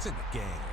points in the game.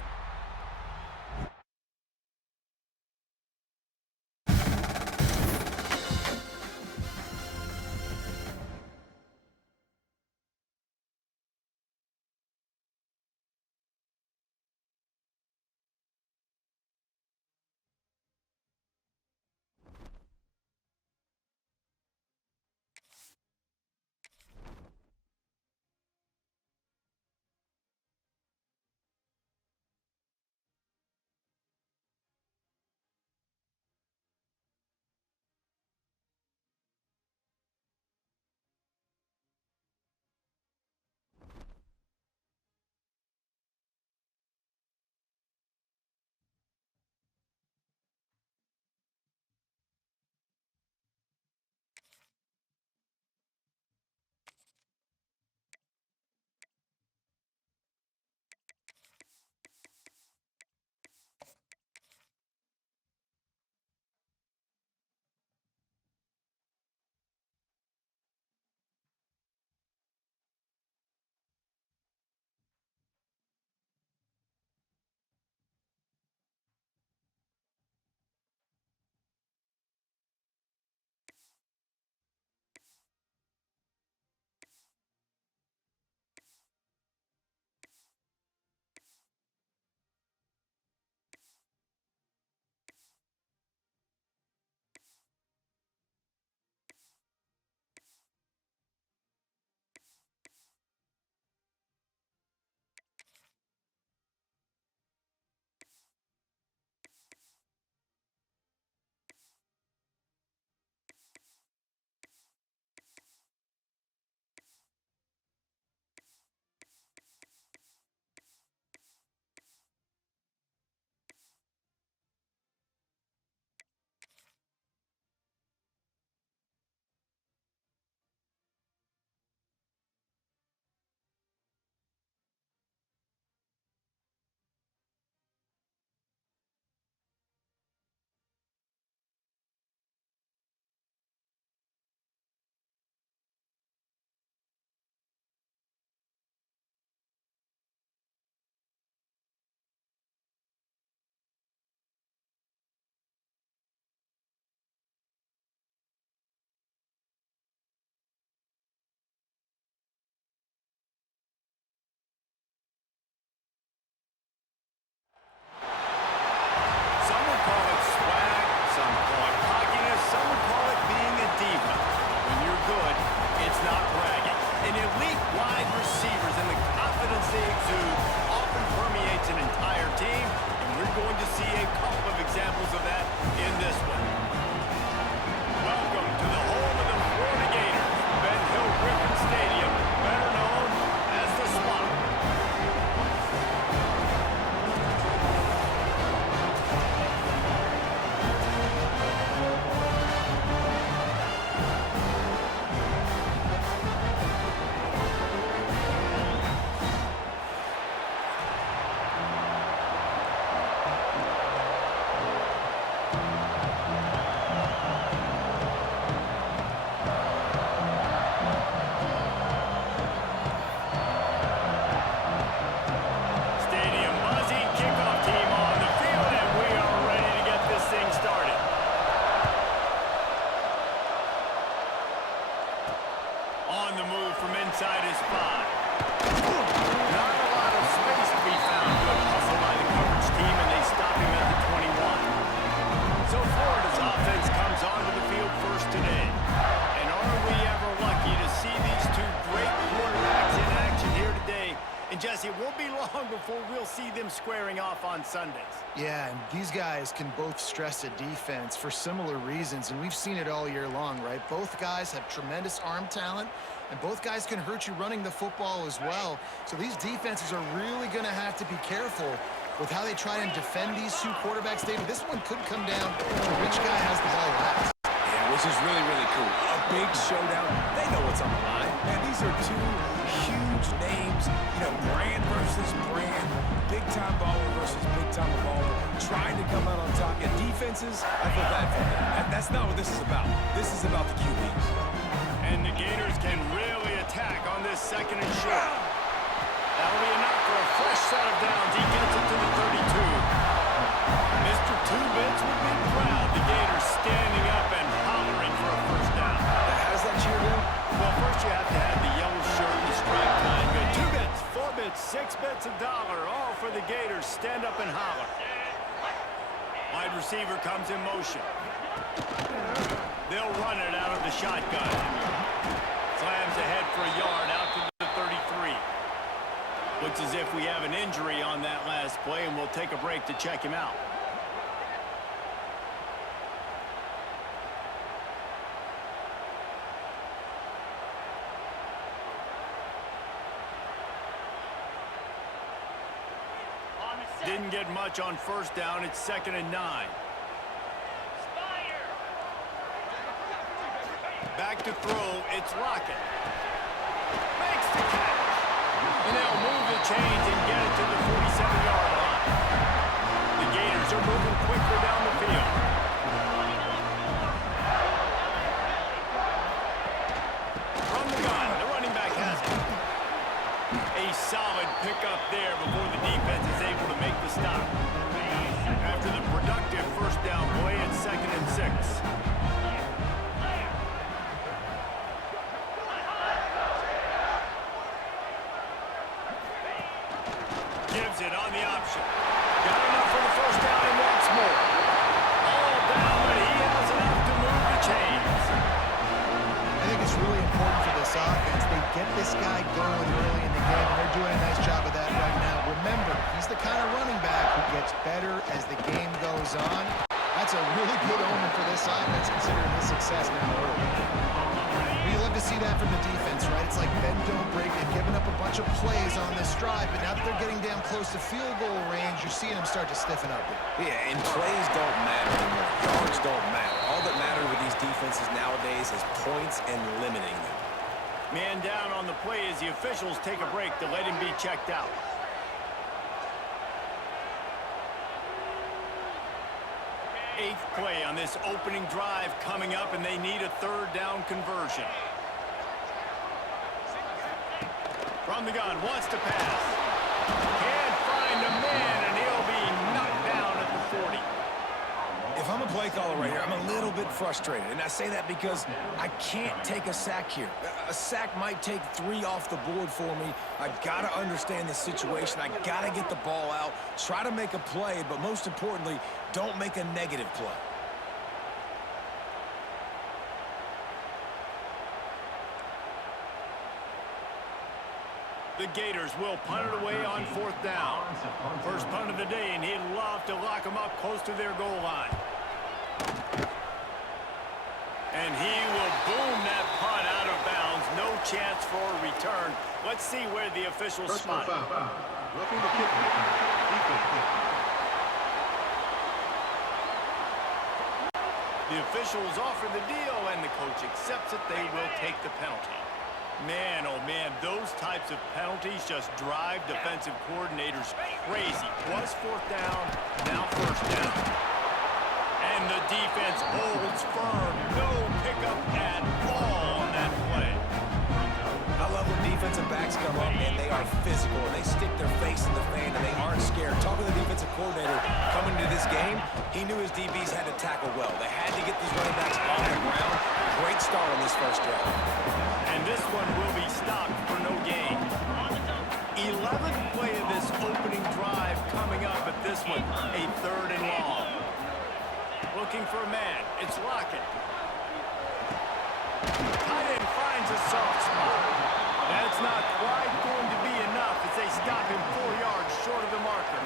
Jesse, it won't be long before we'll see them squaring off on Sundays. Yeah, and these guys can both stress a defense for similar reasons, and we've seen it all year long, right? Both guys have tremendous arm talent, and both guys can hurt you running the football as well. So these defenses are really going to have to be careful with how they try and defend these two quarterbacks, David. This one could come down to which guy has the ball last. Yeah, which is really, really cool. A big showdown. They know what's on the line. Man, these are two huge names. You know, brand versus brand. Big-time baller versus big-time baller. Trying to come out on top. Yeah, defenses, I feel bad for them. That's not what this is about. This is about the QBs. And the Gators can really attack on this second and short. That'll be enough for a fresh set of downs. He gets it to the 32. Mr. Two-Bits would be proud. The Gators standing up and hollering for a first down. How does that cheer go? Well, first you have to have the yellow shirt and the stripe tie. Good. 2 bits, 4 bits, 6 bits, $1. All for the Gators. Stand up and holler. Wide receiver comes in motion. They'll run it out of the shotgun. Slams ahead for a yard out to the 33. Looks as if we have an injury on that last play, and we'll take a break to check him out. Didn't get much on first down. It's 2nd and 9. Back to throw. It's Lockett. Makes the catch. And they'll move the chains and get it to the 47-yard line. The Gators are moving quickly down the field. From the gun, the running back has it. A solid pickup there before the defense is able to make the stop. After the productive first down play, it's 2nd and 6. Gives it on the option. Got enough for the first down and wants more. All down, but he has enough to move the chains. I think it's really important for this offense. They get this guy going early in the game, and they're doing a nice job of that right now. Remember, he's the kind of running back who gets better as the game goes on. That's a really good omen for this offense, considering his success now early. You love to see that from the defense, right? It's like bend, don't break. They've given up a bunch of plays on this drive, but now that they're getting damn close to field goal range, you're seeing them start to stiffen up there. Yeah, and plays don't matter anymore. Yards don't matter. All that matters with these defenses nowadays is points and limiting them. Man down on the play as the officials take a break to let him be checked out. Eighth play on this opening drive coming up, and they need a 3rd down conversion. From the gun, wants to pass. Can't find a man, and he'll be knocked down at the 40. If I'm a play caller right here, I'm a little bit frustrated. And I say that because I can't take a sack here. A sack might take 3 off the board for me. I've got to understand the situation. I got to get the ball out, try to make a play, but most importantly, don't make a negative play. The Gators will punt it away on 4th down. First punt of the day, and he'd love to lock them up close to their goal line. And he will boom that punt out of bounds. No chance for a return. Let's see where the officials spot it. Roughing the kicker. Defense kick. The officials offer the deal, and the coach accepts it. They will take the penalty. Man, oh man, those types of penalties just drive defensive coordinators crazy. Was 4th down, now 1st down. And the defense holds firm. No pickup at all on that play. I love when defensive backs come up and they are physical and they stick their face in the fan and they aren't scared. Talking to the defensive coordinator coming into this game, he knew his DBs had to tackle well. They had to get these running backs on the ground. Great start on this first drive. And this one will be stopped for no gain. 11th play of this opening drive coming up, but this one a 3rd and long. Looking for a man. It's Lockett. Tight end finds a soft spot. That's not quite going to be enough as they stop him 4 yards short of the marker.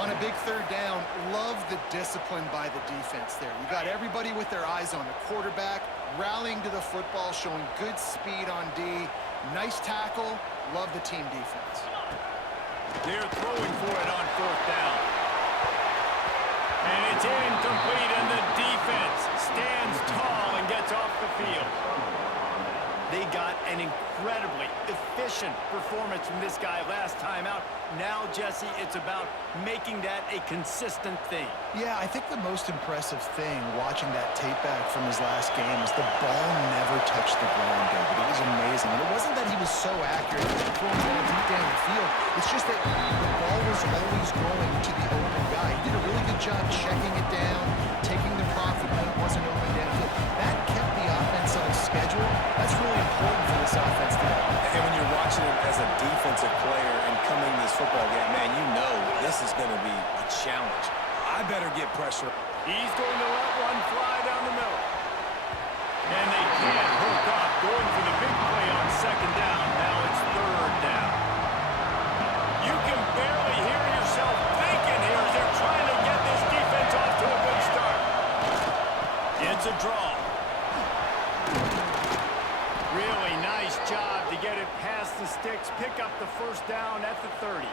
On a big 3rd down, love the discipline by the defense there. You got everybody with their eyes on the quarterback, rallying to the football, showing good speed on D. Nice tackle. Love the team defense. They're throwing for it on 4th down. And it's incomplete, and the defense stands tall and gets off the field. They got an incredibly efficient performance from this guy last time out. Now, Jesse, it's about making that a consistent thing. Yeah, I think the most impressive thing watching that tape back from his last game is the ball never touched the ground, David. It was amazing. And it wasn't that he was so accurate, he was throwing the ball deep down the field. It's just that the ball was always going to the open guy. He did a really good job checking it down, taking the profit when it wasn't open downfield. That kept the offense on schedule. That's really important for this offense today. And when you're watching him as a defensive player and coming to this football game, man, you know this is going to be a challenge. I better get pressure. He's going to let one fly down the middle. And they can't hook up, going for the big play on second down. Now it's third down. You can barely hear yourself thinking here as they're trying to get this defense off to a good start. It's a draw. Really nice job to get it past the sticks, pick up the first down at the 30.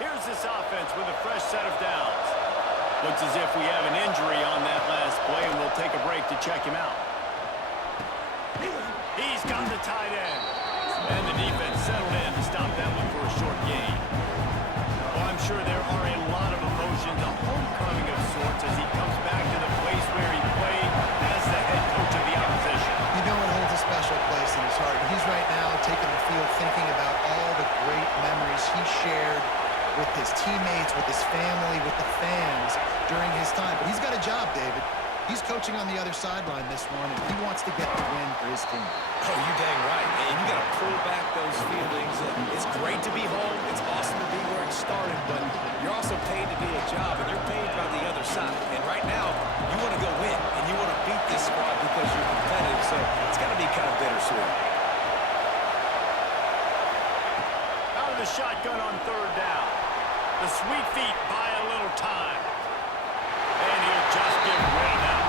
Here's this offense with a fresh set of downs. Looks as if we have an injury on that last play, and we'll take a break to check him out. He's got the tight end. And the defense settled in to stop that one for a short gain. Well, I'm sure there are a lot of emotions, a homecoming of sorts, as he comes back to the place where he played as the head coach of the opposition. You know it holds a special place in his heart. And he's right now taking the field thinking about all the great memories he shared with his teammates, with his family, with the fans during his time. But he's got a job, David. He's coaching on the other sideline this one, and he wants to get the win for his team. Oh, you dang right. And you got to pull back those feelings. It's great to be home. It's awesome to be where it started, but you're also paid to do a job, and you're paid by the other side. And right now, you want to go win, and you want to beat this squad because you're competitive, so it's got to be kind of bittersweet. Out of the shotgun on third down. The sweet feet buy a little time. And he'll just get rid of that.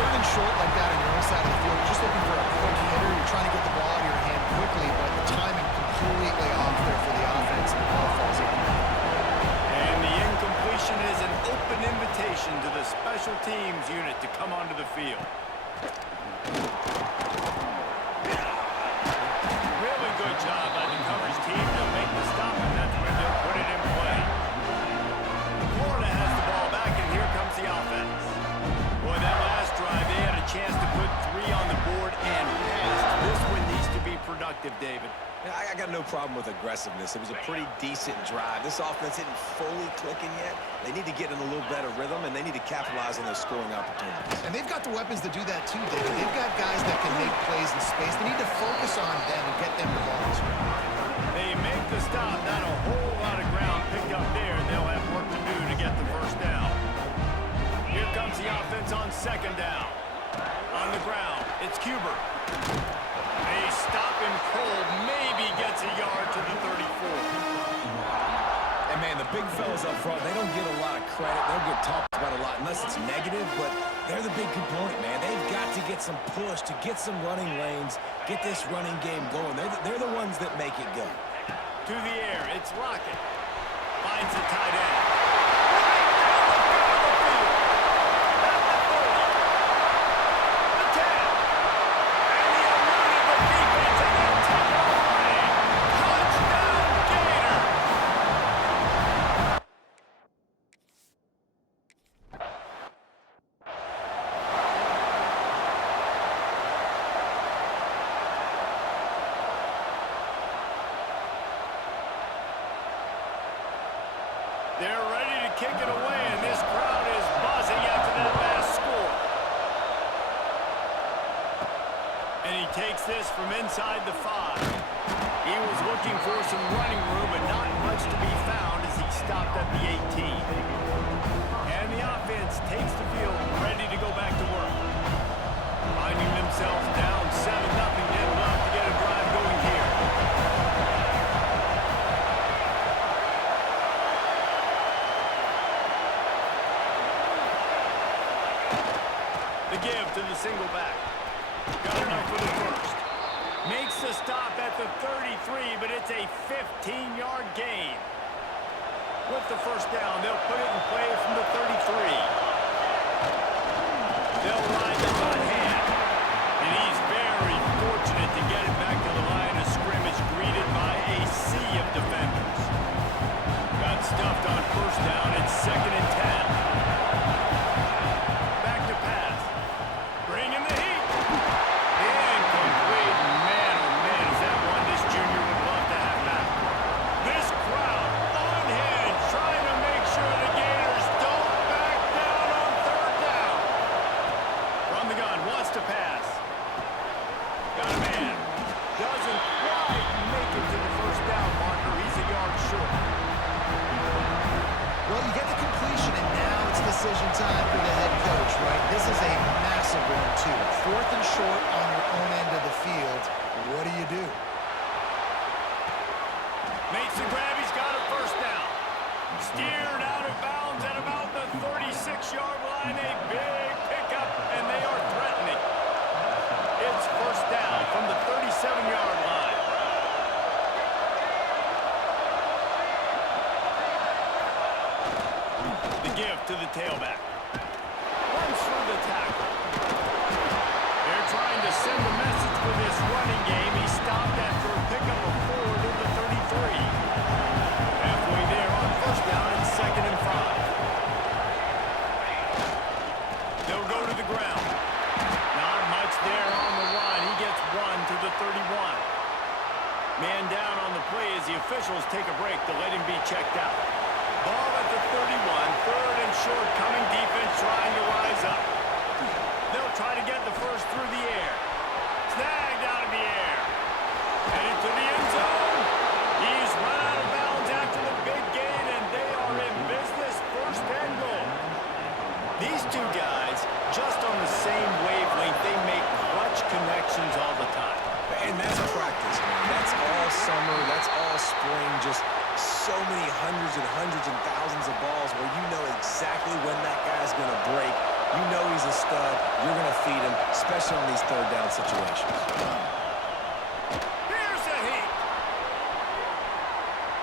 Third and short like that on your own side of the field, you're just looking for a quick hitter. You're trying to get the ball out of your hand quickly, but the timing completely off there for the offense, and the ball falls in. And the incompletion is an open invitation to the special teams unit to come onto the field. Really good job by the coverage team to make the stop, and that's where they'll put it in play. Florida has the ball back, and here comes the offense. Boy, that last drive, they had a chance to put 3 on the board and passed. This one needs to be productive, David. Yeah, I got no problem with aggressiveness. It was a pretty decent drive. This offense isn't fully clicking yet. They need to get in a little better rhythm, and they need to capitalize on those scoring opportunities. And they've got the weapons to do that too, David. They've got guys that can make plays in space. They need to focus on them and get them the ball. They make the stop. Not a whole lot of ground picked up there, and they'll have work to do to get the first down. Here comes the offense on second down. On the ground, it's Cuber. They stop him cold, maybe gets a yard to the 34. And, man, the big fellas up front, they don't get a lot of credit. They'll get talked about a lot unless it's negative, but they're the big component, man. They've got to get some push, to get some running lanes, get this running game going. They're the ones that make it go. To the air, it's Lockett. Finds the tight end. They're ready to kick it away, and this crowd is buzzing after that last score. And he takes this from inside the 5. He was looking for some running room, but not much to be found as he stopped at the 18. And the offense takes the field, ready to go back to work. Finding themselves down 7-0, they'd love to get a drive going here. The give to the single back. Got enough for the first. Makes the stop at the 33, but it's a 15-yard gain. With the first down, they'll put it in play from the 33. They'll ride the hot hand. And he's very get it back to the line of scrimmage, greeted by a sea of defenders. Got stuffed on first down. It's 2nd and 10. Back to pass. Bringing the heat. Incomplete. Man, oh man, is that one this junior would love to have back. This crowd unhinged, trying to make sure the Gators don't back down on 3rd down. From the gun, wants to pass. Got a man. Doesn't quite make it to the 1st down marker. He's a yard short. Well, you get the completion, and now it's decision time for the head coach, right? This is a massive one, too. 4th and short on your own end of the field. What do you do? Makes the grab. He's got a 1st down. Steered out of bounds at about the 36-yard line. A big pickup, and they are threatening. It's 1st down from the 37-yard line. The give to the tailback. Runs through the tackle. They're trying to send a message for this running game. He stopped after a pickup of 4 to the 33. Halfway there on 1st down and 2nd and 5. They'll go to the ground. Not much there on the line. He gets 1 to the 31. Man down on the play as the officials take a break to let him be checked out. Ball at the 31, 3rd and short, coming defense trying to rise up. They'll try to get the first through the air. Snagged out of the air. Headed to the end zone. He's run out of bounds after the big gain, and they are in business. 1st and goal. These two guys, just on the same wavelength, they make clutch connections all the time. And that's practice, man. That's all summer. That's all spring. Just so many hundreds and thousands of balls where you know exactly when that guy's going to break. You know he's a stud. You're going to feed him, especially on these 3rd down situations. Here's the heat.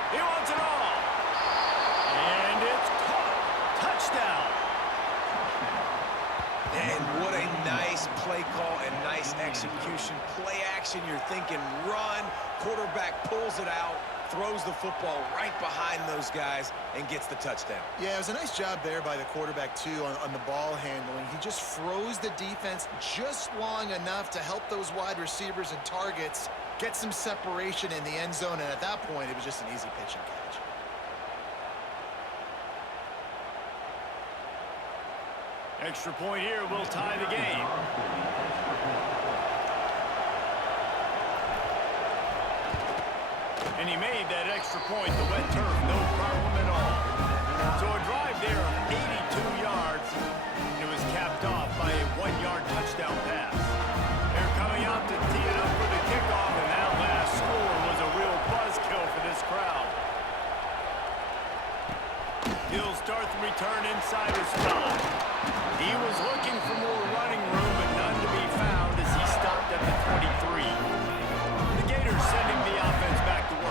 He wants it all. And it's caught. Touchdown. And what a nice play call and nice execution. Play action, you're thinking run. Quarterback pulls it out, throws the football right behind those guys, and gets the touchdown. Yeah, it was a nice job there by the quarterback, too, on the ball handling. He just froze the defense just long enough to help those wide receivers and targets get some separation in the end zone, and at that point, it was just an easy pitch and catch. Extra point here will tie the game. And he made that extra point, the wet turf, no problem at all. So a drive there of 82 yards, and it was capped off by a 1-yard touchdown pass. They're coming out to tee it up for the kickoff, and that last score was a real buzzkill for this crowd. He'll start the return inside his 5. He was looking for more running room, but none to be found as he stopped at the 23. The Gators sending the offense back to work.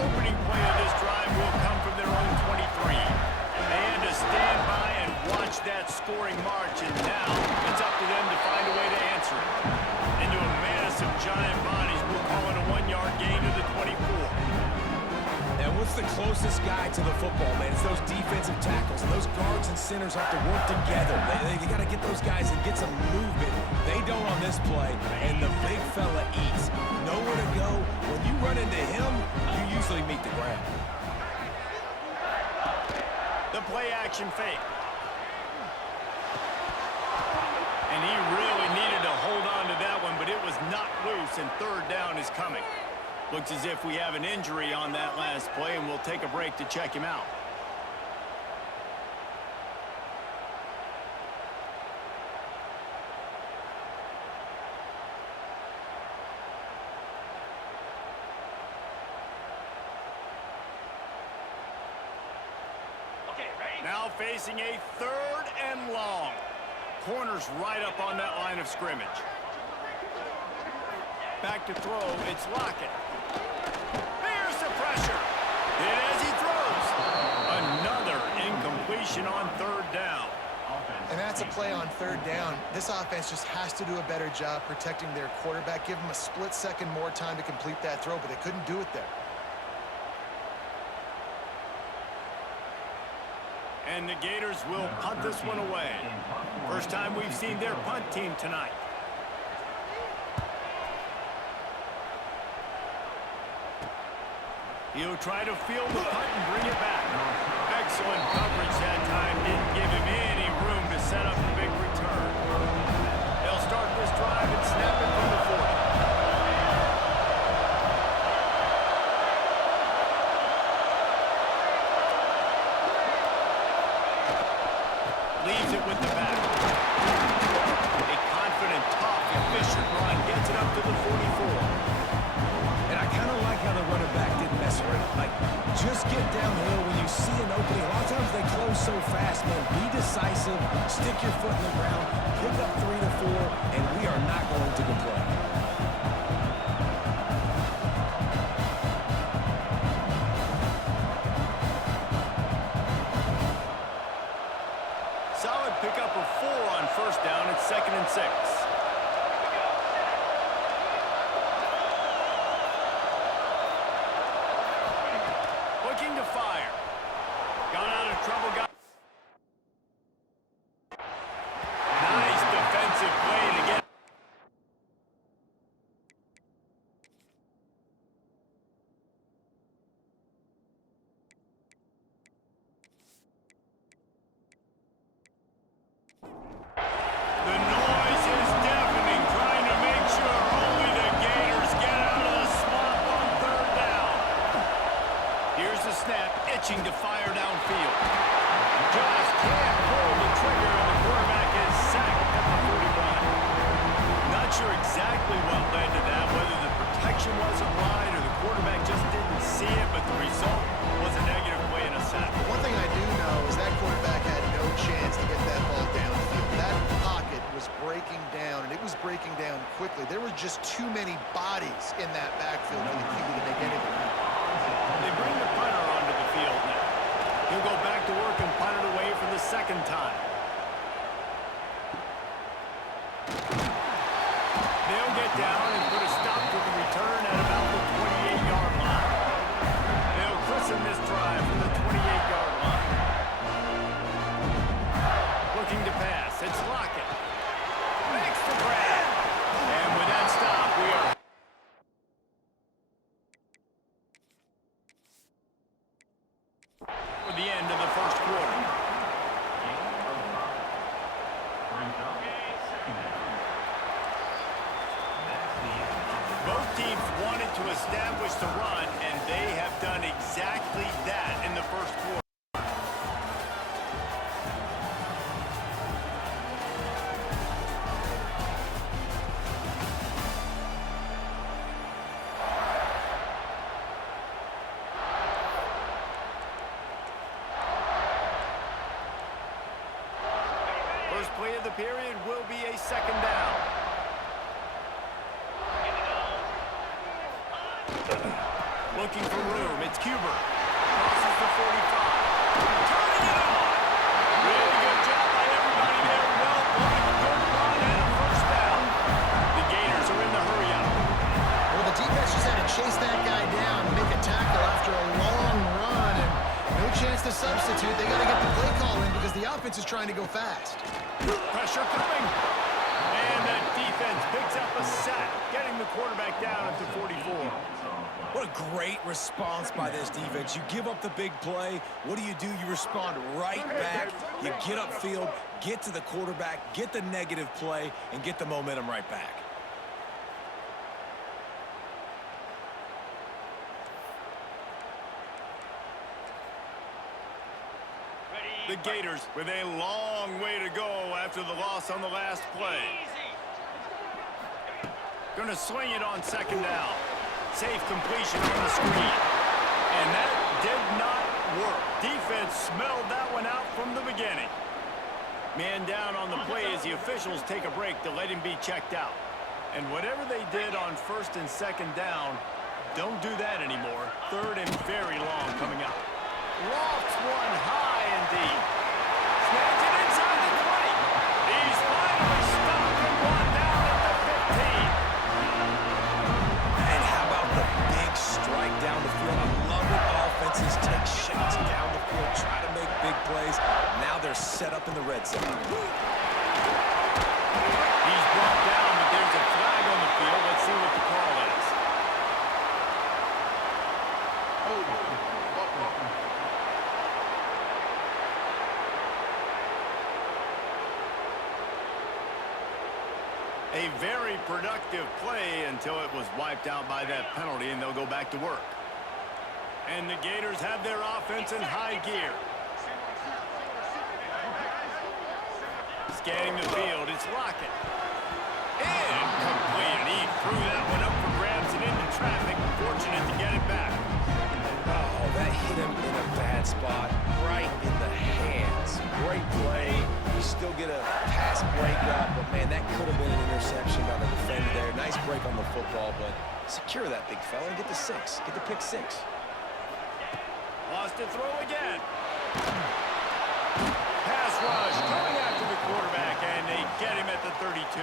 Opening play of this drive will come from their own 23. They had to stand by and watch that scoring march, and now it's up to them to find a way to answer it. Into a massive giant bodies, we'll call it a 1-yard gain to the 24. And what's the closest guy to the football, man? It's those defensive tackles. And those guards and centers have to work together. They got to get those guys and get some movement. They don't on this play, and the big fella eats. Nowhere to go. When you run into him, you usually meet the ground. The play-action fake. And he really needed to hold on to that one, but it was knocked loose, and 3rd down is coming. Looks as if we have an injury on that last play, and we'll take a break to check him out. Now facing a 3rd and long. Corners right up on that line of scrimmage. Back to throw, it's Lockett. There's the pressure. Hit as he throws. Another incompletion on 3rd down. And that's it's a play on third down, this offense just has to do a better job protecting their quarterback. Give him a split second more time to complete that throw, but they couldn't do it there. And the Gators will punt this one away. First time we've seen their punt team tonight. He'll try to field the punt and bring it back. Excellent coverage that time. Didn't give him any room to set up a big return. They'll start this drive and snap it from the 40. Leaves it with the back. A confident, tough, efficient run. Gets it up to the 44. And I kind of like how the running back didn't mess around. Like, just get downhill when you see an opening. A lot of times they close so fast, man. Be decisive, stick your foot in the ground, pick up 3 to 4, and we are not going to complain. Solid pickup of 4 on first down. It's 2nd and 6. Looking to fire. Gone out of trouble. Nice defensive play to get. The noise is deafening, trying to make sure only the Gators get out of the swamp on third down. Here's the snap, itching to fire downfield. Just can't pull the trigger, and the quarterback is sacked at the 41. Not sure exactly what led to that, whether the protection wasn't right or the quarterback just didn't see it, but the result was a negative play and a sack. One thing I do know is that quarterback had no chance to get that ball downfield. That pocket was breaking down, and it was breaking down quickly. There were just too many bodies in that backfield for the QB to make anything happen. They bring the punter onto the field now. He'll go back to work and punt it away for the second time. They'll get down and put a stop to the return at about the 28-yard line. They'll christen this drive from the 28-yard line. Looking to pass. It's Lockett. Makes the grab. And with that stop, we are... for the end of the first quarter. Both teams wanted to establish the run, and they have done exactly that in the first quarter. First play of the period will be a second down. Looking for room. It's Cuber. Crosses the 45. Turning it on. Really good job by everybody there. Well blocked. Good run and a first down. The Gators are in the hurry-up. Well, the defense just had to chase that guy down and make a tackle after a long run, and no chance to substitute. They got to get the play call in because the offense is trying to go fast. Pressure coming. And the defense picks up a sack, getting the quarterback down at the 44. What a great response by this defense. You give up the big play. What do? You respond right back. You get upfield, get to the quarterback, get the negative play, and get the momentum right back. The Gators with a long way to go after the loss on the last play. Gonna swing it on second down. Safe completion on the screen. And that did not work. Defense smelled that one out from the beginning. Man down on the play as the officials take a break to let him be checked out. And whatever they did on first and second down, don't do that anymore. Third and very long coming up. Lofts one high and deep. Snags it inside the 20. backfield, try to make big plays. Now they're set up in the red zone. He's brought down, but there's a flag on the field. Let's see what the call is. A very productive play until it was wiped out by that penalty, and they'll go back to work. And the Gators have their offense in high gear. Scanning the field, it's Lockett. Incomplete. He threw that one up for grabs and into traffic. Fortunate to get it back. Oh, that hit him in a bad spot, right in the hands. Great play. You still get a pass breakup, but man, that could have been an interception by the defender there. Nice break on the football, but secure that big fella and get the 6. Get the pick 6. Lost to throw again. Pass rush coming after the quarterback, and they get him at the 32.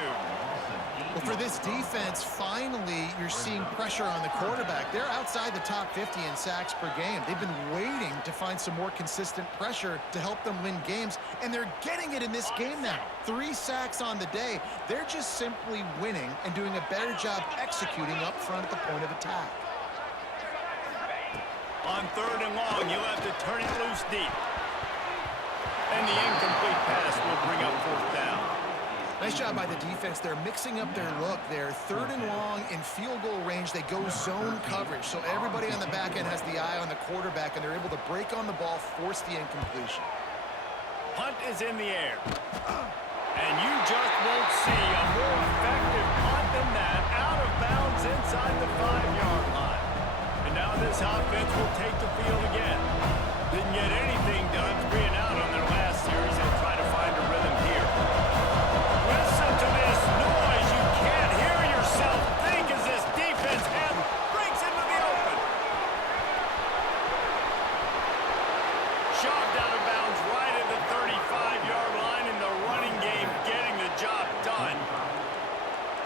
Well, for this defense, finally, you're seeing pressure on the quarterback. They're outside the top 50 in sacks per game. They've been waiting to find some more consistent pressure to help them win games, and they're getting it in this game now. 3 sacks on the day. They're just simply winning and doing a better job executing up front at the point of attack. On 3rd and long, you'll have to turn it loose deep. And the incomplete pass will bring up 4th down. Nice job by the defense. They're mixing up their look. They're 3rd and long in field goal range. They go zone coverage. So everybody on the back end has the eye on the quarterback, and they're able to break on the ball, force the incompletion. Punt is in the air. And you just won't see a more effective punt than that. Out of bounds inside the 5-yard line. And now this offense will take the field again. Didn't get anything done 3 and out on their last series. They'll try to find a rhythm here. Listen to this noise. You can't hear yourself think as this defense breaks into the open. Shoved out of bounds right at the 35-yard line in the running game, getting the job done.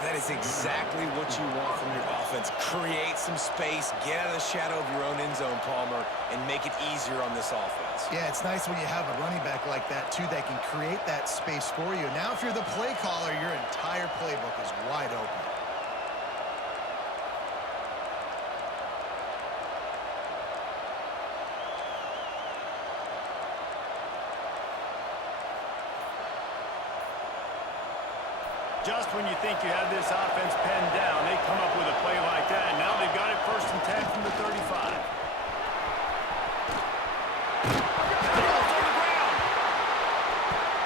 That is exactly what you want from your offense. Create some space, get out of the shadow of your own end zone, Palmer, and make it easier on this offense. Yeah, it's nice when you have a running back like that, too, that can create that space for you. Now, if you're the play caller, your entire playbook is wide open. Just when you think you have this offense penned down, they come up with a play like that. And now they've got it 1st and 10 from the 35. Ball's on the ground.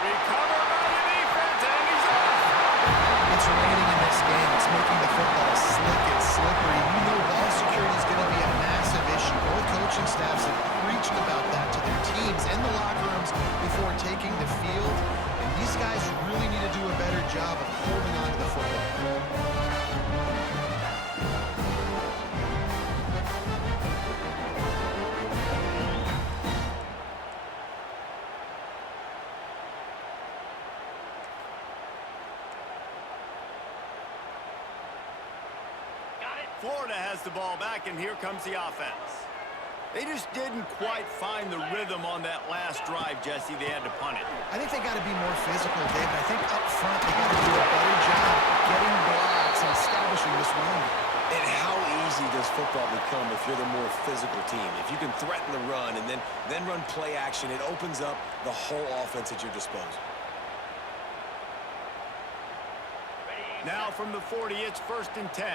Recovered by the defense, and he's off. It's raining in this game. It's making the football slick and slippery. You know ball security is going to be a massive issue. Both coaching staffs have preached about that to their teams and the locker rooms before taking the field. And these guys really need to do a better job of holding on to the football. Florida has the ball back, and here comes the offense. They just didn't quite find the rhythm on that last drive, Jesse. They had to punt it. I think they got to be more physical, David. I think up front they got to do a better job getting blocks and establishing this run. And how easy does football become if you're the more physical team? If you can threaten the run and then run play action, it opens up the whole offense at your disposal. Now from the 40, it's 1st and 10.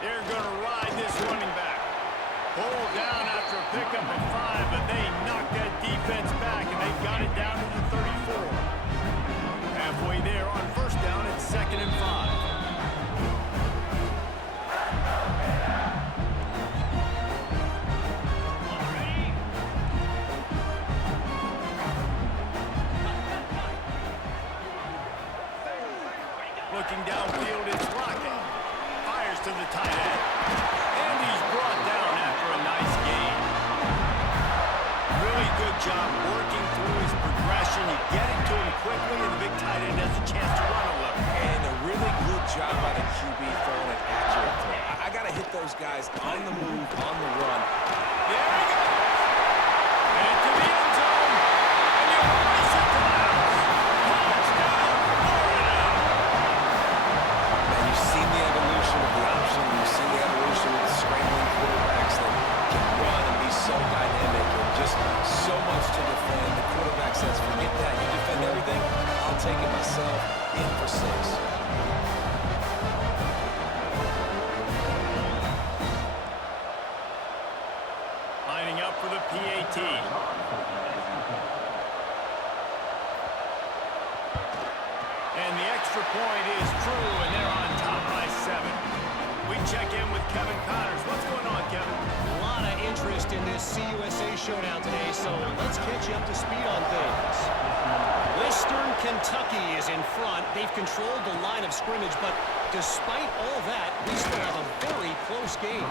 They're going to ride this running back. Pulled down after a pickup of 5, but they knocked that defense back, and they got it down to the 34. Halfway there on 1st down, it's 2nd and 5. Looking downfield, it's Lockett. Fires to the tight end. And he's brought down after a nice game. Really good job working through his progression. guys on the move, on the run. There he goes. Into the end zone. And you race it to the house. Touchdown, Florida. Now, you've seen the evolution of the option. You've seen the evolution of the scrambling quarterbacks that can run and be so dynamic and just so much to defend. The quarterback says, forget that. You defend everything. I'll take it myself. In for 6. Lining up for the PAT. And the extra point is true, and they're on top by 7. We check in with Kevin Connors. What's going on, Kevin? A lot of interest in this CUSA showdown today, so let's catch you up to speed on things. Western Kentucky is in front. They've controlled the line of scrimmage, but despite all that, we still have a very close game.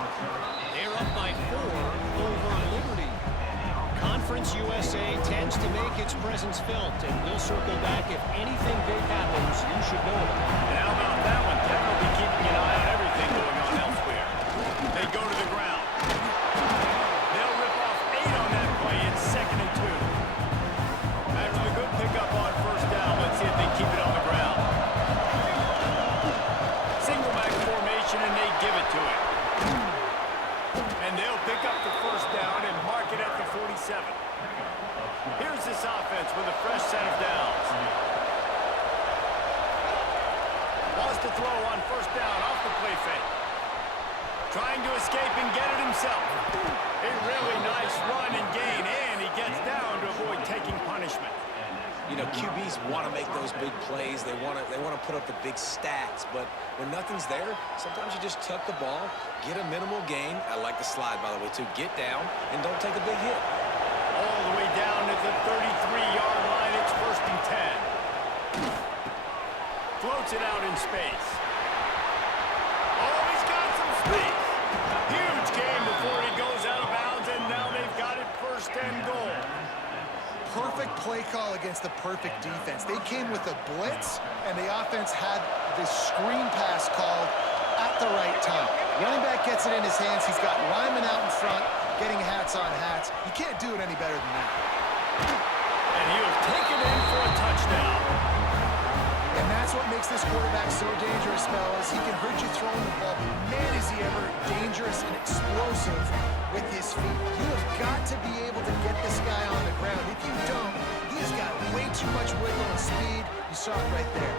They're up by 4 over Liberty. Conference USA tends to make its presence felt, and we'll circle back if anything big happens you should know about. And how about that one, Kevin? We'll be keeping an eye on everything going on elsewhere. They go to the ground. They'll rip off 8 on that play. It's 2nd and 2. After the good pickup on first down, let's see if they keep it on the ground. Single back formation, and they give it to him. And they'll pick up the first down and mark it at the 47. Here's this offense with a fresh set of downs. Wants to throw on first down off the play fake. Trying to escape and get it himself. A really nice run and gain, and he gets down to avoid taking punishment. You know, QBs want to make those big plays. They want to put up the big stats. But when nothing's there, sometimes you just tuck the ball, get a minimal gain. I like the slide, by the way, too. Get down and don't take a big hit. All the way down at the 33-yard line. It's 1st and 10. Floats it out in space. Oh, he's got some space. Huge game before he goes out of bounds, and now they've got it 1st and goal. Perfect play call against the perfect defense. They came with a blitz, and the offense had this screen pass called at the right time. Running back gets it in his hands. He's got Lyman out in front, getting hats on hats. You can't do it any better than that. And he'll take it in for a touchdown. And that's what makes this quarterback so dangerous, fellas. He can hurt you throwing the ball. Man, is he ever dangerous and explosive with his feet. You have got to be able to get this guy on the ground. If you don't, he's got way too much wiggle and speed. You saw it right there.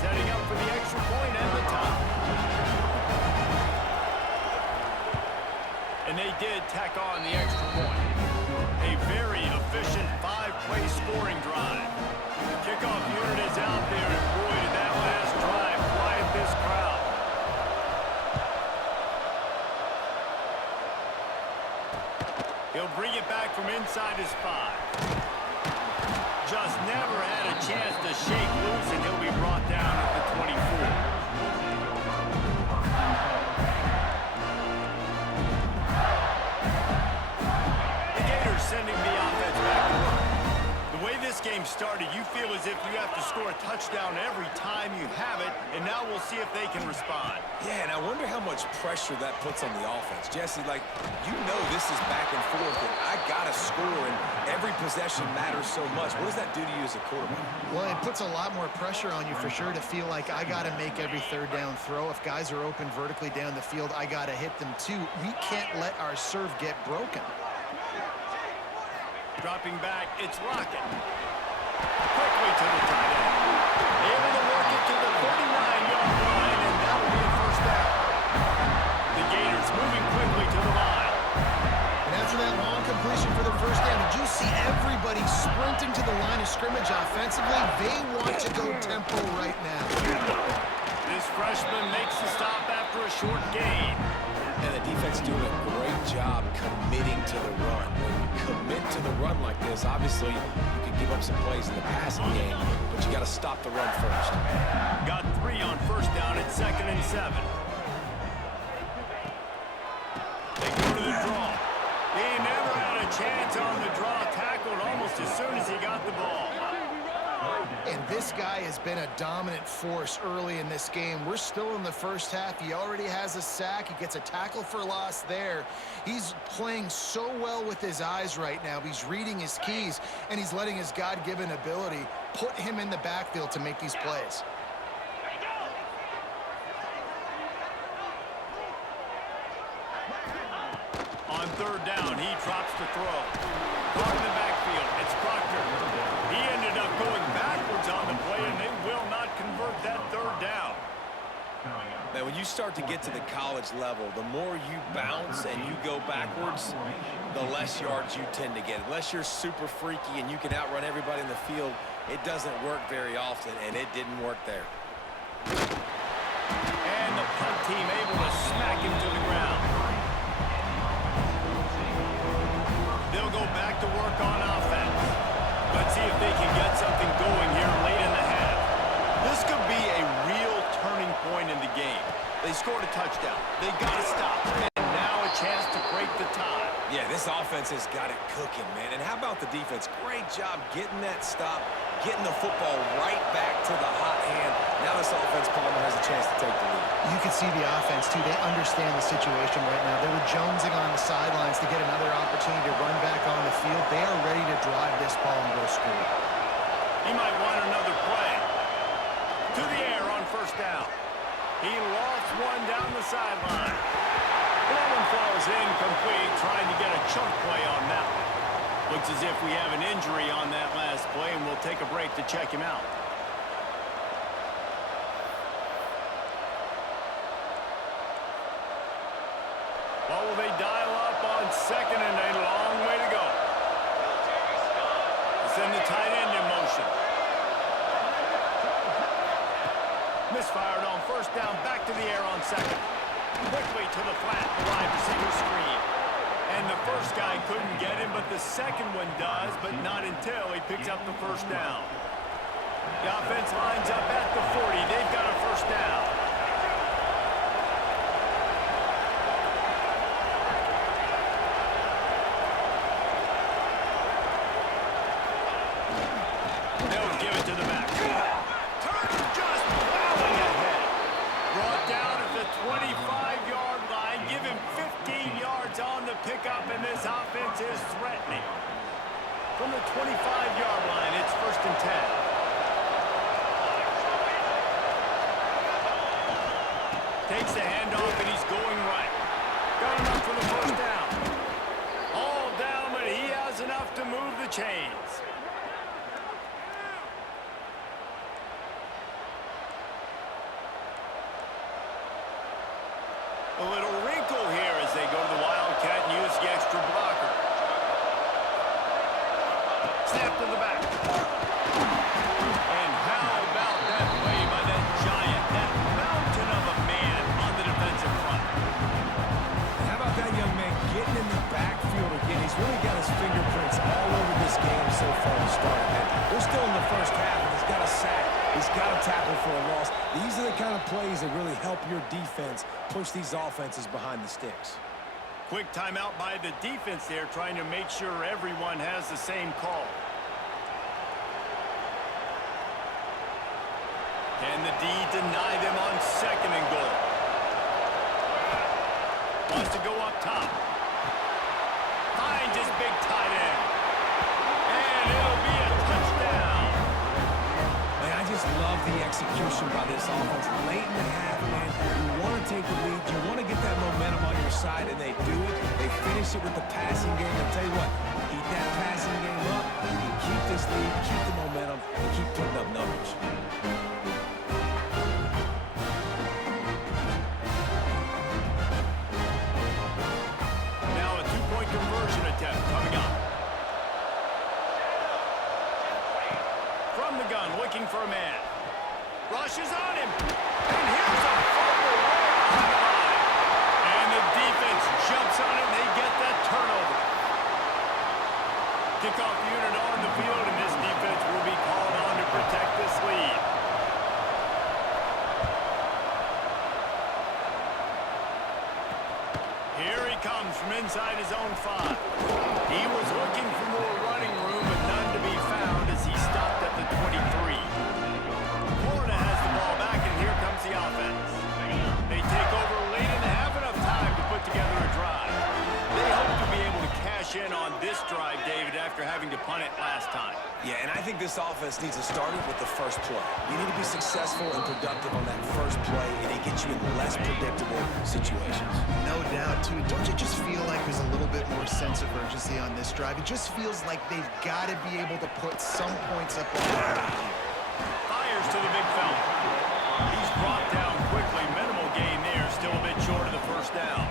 Setting up for the extra point and the top. And they did tack on the extra point. A very efficient 5-play scoring drive. The kickoff unit is out there, and boy, did that last drive quiet this crowd. He'll bring it back from inside his 5. Just never had a chance to shake loose, and he'll be brought down at the 24. Sending the offense back to work. The way this game started, you feel as if you have to score a touchdown every time you have it, and now we'll see if they can respond. Yeah, and I wonder how much pressure that puts on the offense. Jesse, like, you know this is back and forth, and I got to score, and every possession matters so much. What does that do to you as a quarterback? Well, it puts a lot more pressure on you for sure to feel like I got to make every third down throw. If guys are open vertically down the field, I got to hit them too. We can't let our serve get broken. Dropping back, it's Rocket. Quickly to the tight end. Able to work it to the 39-yard line, and that will be a first down. The Gators moving quickly to the line. And after that long completion for the first down, did you see everybody sprinting to the line of scrimmage offensively? They want to go tempo right now. This freshman makes the stop after a short gain. And the defense doing a great job committing to the run. When you commit to the run like this, obviously you can give up some plays in the passing game, but you got to stop the run first. Got 3 on first down at 2nd and 7. They go to the draw. He never had a chance on the draw, tackled almost as soon as he got the ball. And this guy has been a dominant force early in this game. We're still in the first half. He already has a sack. He gets a tackle for loss there. He's playing so well with his eyes right now. He's reading his keys, and he's letting his God-given ability put him in the backfield to make these plays. On third down, he drops to throw. Caught in the backfield, it's Proctor. He ended up going backwards on the play, and they will not convert that third down. Man, when you start to get to the college level, the more you bounce and you go backwards, the less yards you tend to get. Unless you're super freaky and you can outrun everybody in the field, it doesn't work very often, and it didn't work there. And the punt team able to smack him to the ground. They'll go back to work on offense. Let's see if they can get something going here late in the half. This could be a real turning point in the game. They scored a touchdown. They got to stop. And now a chance to break the tie. Yeah, this offense has got it cooking, man. And how about the defense? Great job getting that stop, getting the football right back to the hot hand. Now this offense probably has a chance to take the lead. You can see the offense, too. They understand the situation right now. They were jonesing on the sidelines to get another opportunity to run back on the field. They are ready to drive this ball and go score. He might want another play. To the air on first down. He lost one down the sideline. That one falls incomplete, trying to get a chunk play on that one. Looks as if we have an injury on that last play, and we'll take a break to check him out. What will they dial up on second, and a long way to go? Send the tight end in motion. Misfired on first down, back to the air on second. Quickly to the flat, the wide receiver screen. And the first guy couldn't get him, but the second one does, but not until he picks up the first down. The offense lines up at the 40. They've got a first down. They'll give it to the back. Just plowing ahead. Brought down at the 25-yard line. Give him 15 yards on the pickup, and this offense is threatening. From the 25-yard line, it's first and 10. Takes the handoff, and he's going right. Got enough for the first down. All down, but he has enough to move the chains. A little wrinkle here as they go to the Wildcat and use the extra blocker. Snap to the back. And how about that play by that giant, that mountain of a man on the defensive front? And how about that young man getting in the backfield again? He's really got his fingerprints all over this game so far to start. And we're still in the first half, and he's got a sack. He's got a tackle for a loss. These are the kind of plays that really help your defense push these offenses behind the sticks. Quick timeout by the defense there, trying to make sure everyone has the same call. Can the D deny them on second and goal? Wants to go up top. Finds his big tight end. And it'll be a touchdown. Man, I just love the execution by this offense. Late in the half, man, you want to take the lead. You want to get that momentum on your side, and they do it. They finish it with the passing game. I'll tell you what, keep that passing game up. You can keep this lead, keep the momentum, and keep putting up numbers. Now a two-point conversion attempt coming up. From the gun, looking for a man. Rushes on him. And here's a fumble right on the line. And the defense jumps on it, and they get that turnover. Kickoff unit on the field, and this defense will be called on to protect this lead. Here he comes from inside his own 5. He was looking for more running room, but none to be found as he stopped at the 23. Yeah, and I think this offense needs to start it with the first play. You need to be successful and productive on that first play, and it gets you in less predictable situations. No doubt, too. Don't you just feel like there's a little bit more sense of urgency on this drive? It just feels like they've got to be able to put some points up on the board here. Fires to the big fella. He's brought down quickly. Minimal gain there. Still a bit short of the first down.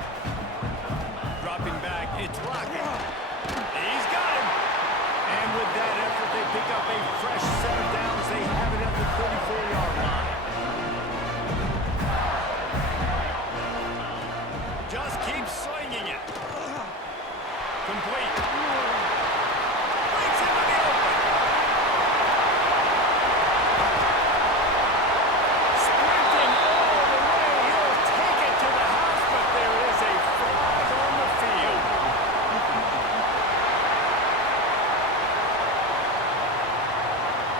Dropping back. It's Lockett. He's got him. And with that effort, they pick up a fresh set of downs. They have it at the 34-yard line. Just keep swinging it. Complete. Brings him in the open. Sprinting all the way. He'll take it to the house, but there is a flag on the field.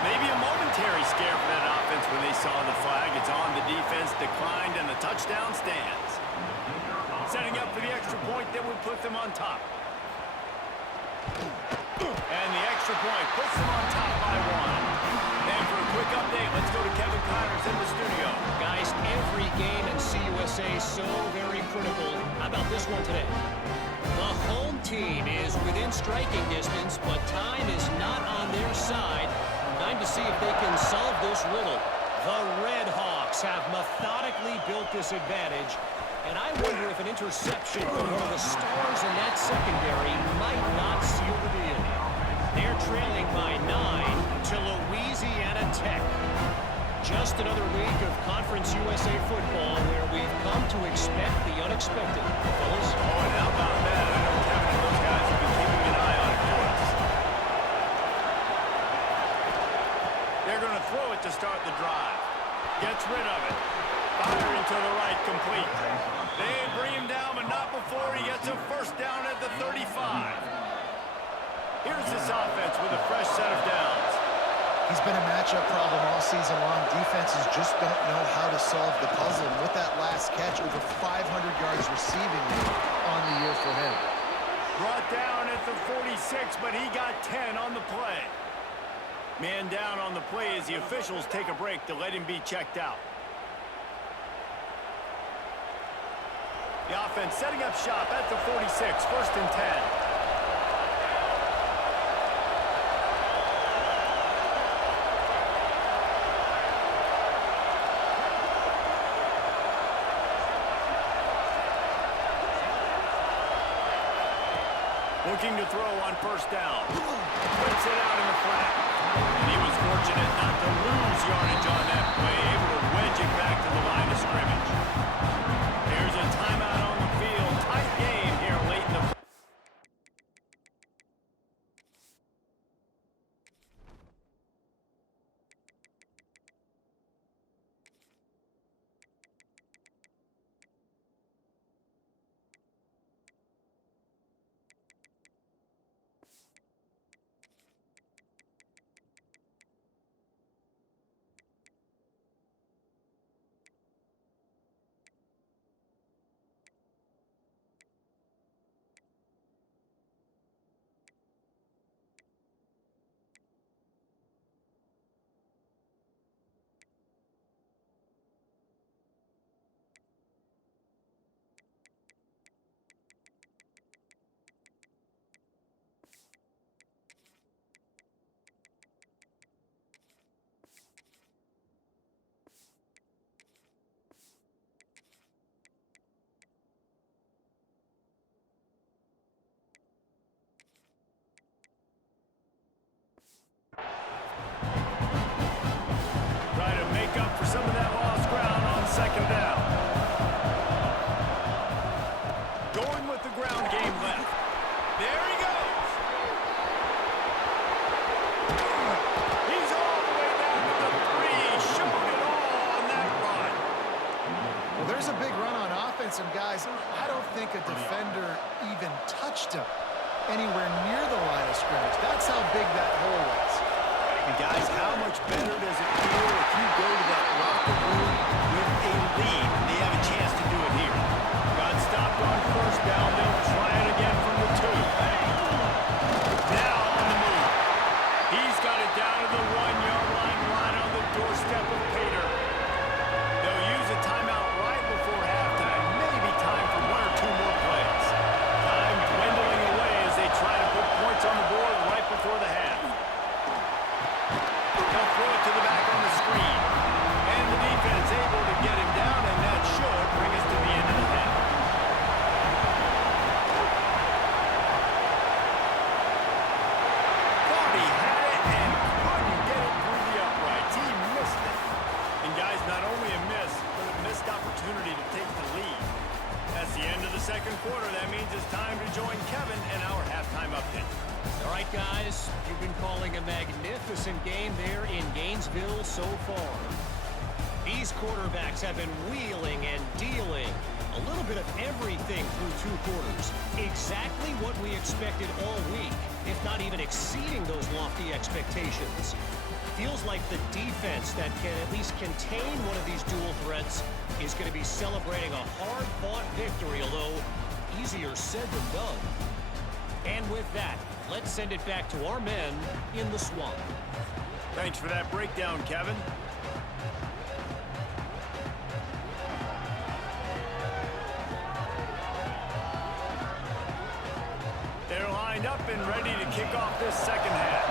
Maybe a momentary scare for that offense when they saw the flag. It's on. The defense declined, and the touchdown stands. Setting up for the extra point that would put them on top. And the extra point puts them on top by 1. And for a quick update, let's go to Kevin Connors in the studio. Guys, every game in CUSA is so very critical. How about this one today? The home team is within striking distance, but time is not on their side. Time to see if they can solve this riddle. The Red Hawks have methodically built this advantage, and I wonder if an interception from one of the stars in that secondary might not seal the deal. They're trailing by 9 to Louisiana Tech. Just another week of Conference USA football where we've come to expect the unexpected. Fellas? Oh, and how about that? I know Kevin and those guys have been keeping an eye on it for us. They're going to throw it to start the drive. Gets rid of it. Firing to the right, complete. They bring him down, but not before he gets a first down at the 35. Here's this offense with a fresh set of downs. He's been a matchup problem all season long. Defenses just don't know how to solve the puzzle. And with that last catch, over 500 yards receiving on the year for him. Brought down at the 46, but he got 10 on the play. Man down on the play as the officials take a break to let him be checked out. The offense setting up shop at the 46, 1st and 10. Looking to throw on first down. Puts it out in the flat. And he was fortunate not to lose yardage on that play, able to wedge it back to the line of scrimmage. Here's a timeout on the field. Tight game here late in the play. Up for some of that lost ground on second down. Going with the ground game left. There he goes. He's all the way down to the 3. Showing it all on that run. Well, there's a big run on offense, and guys, I don't think a defender even touched him anywhere near the line of scrimmage. That's how big that hole was. And guys, how much better does it feel if you go to that locker room with a lead and they have a chance to do it here? Got stopped on first down. They'll try it again from the 2. Now on the move. He's got it down to the 1-yard line on the doorstep of Pater. They'll use a timeout right before halftime. Maybe time for 1 or 2 more plays. Time dwindling away as they try to put points on the board right before the half. They'll throw it to the back on the screen. And the defense able to get him down, and that should bring us to the end of the half. Thought he had it and couldn't get it through the uprights. He missed it. And guys, not only a miss, but a missed opportunity to take the lead. That's the end of the second quarter. That means it's time to join Kevin and our halftime update. All right, guys, you've been calling a magnificent game there in Gainesville so far. These quarterbacks have been wheeling and dealing. A little bit of everything through 2 quarters. Exactly what we expected all week, if not even exceeding those lofty expectations. Feels like the defense that can at least contain one of these dual threats is going to be celebrating a hard-fought victory, although easier said than done. And with that, let's send it back to our men in the swamp. Thanks for that breakdown, Kevin. They're lined up and ready to kick off this second half.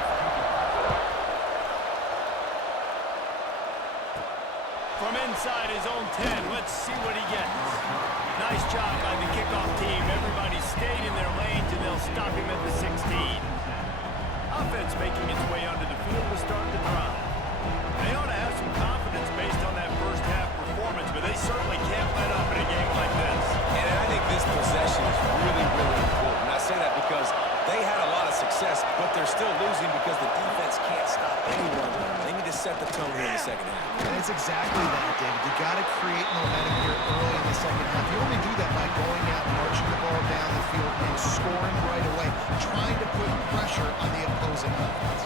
From inside his own 10, let's see what he gets. Nice job by the kickoff team. Everybody stayed in their lanes, and they'll stop him at the 16. Offense making its way onto the field to start the drive. They ought to have some confidence based on that first half performance, but they certainly can't let up in a game like this. And I think this possession is really, really important. I say that because they had a lot of success, but they're still losing because the defense can't stop anyone. They need to set the tone here in the second half. And it's exactly that, David. You got to create momentum here early in the second half. You only do that by going out, marching the ball down the field, and scoring right away, trying to put pressure on the opposing offense.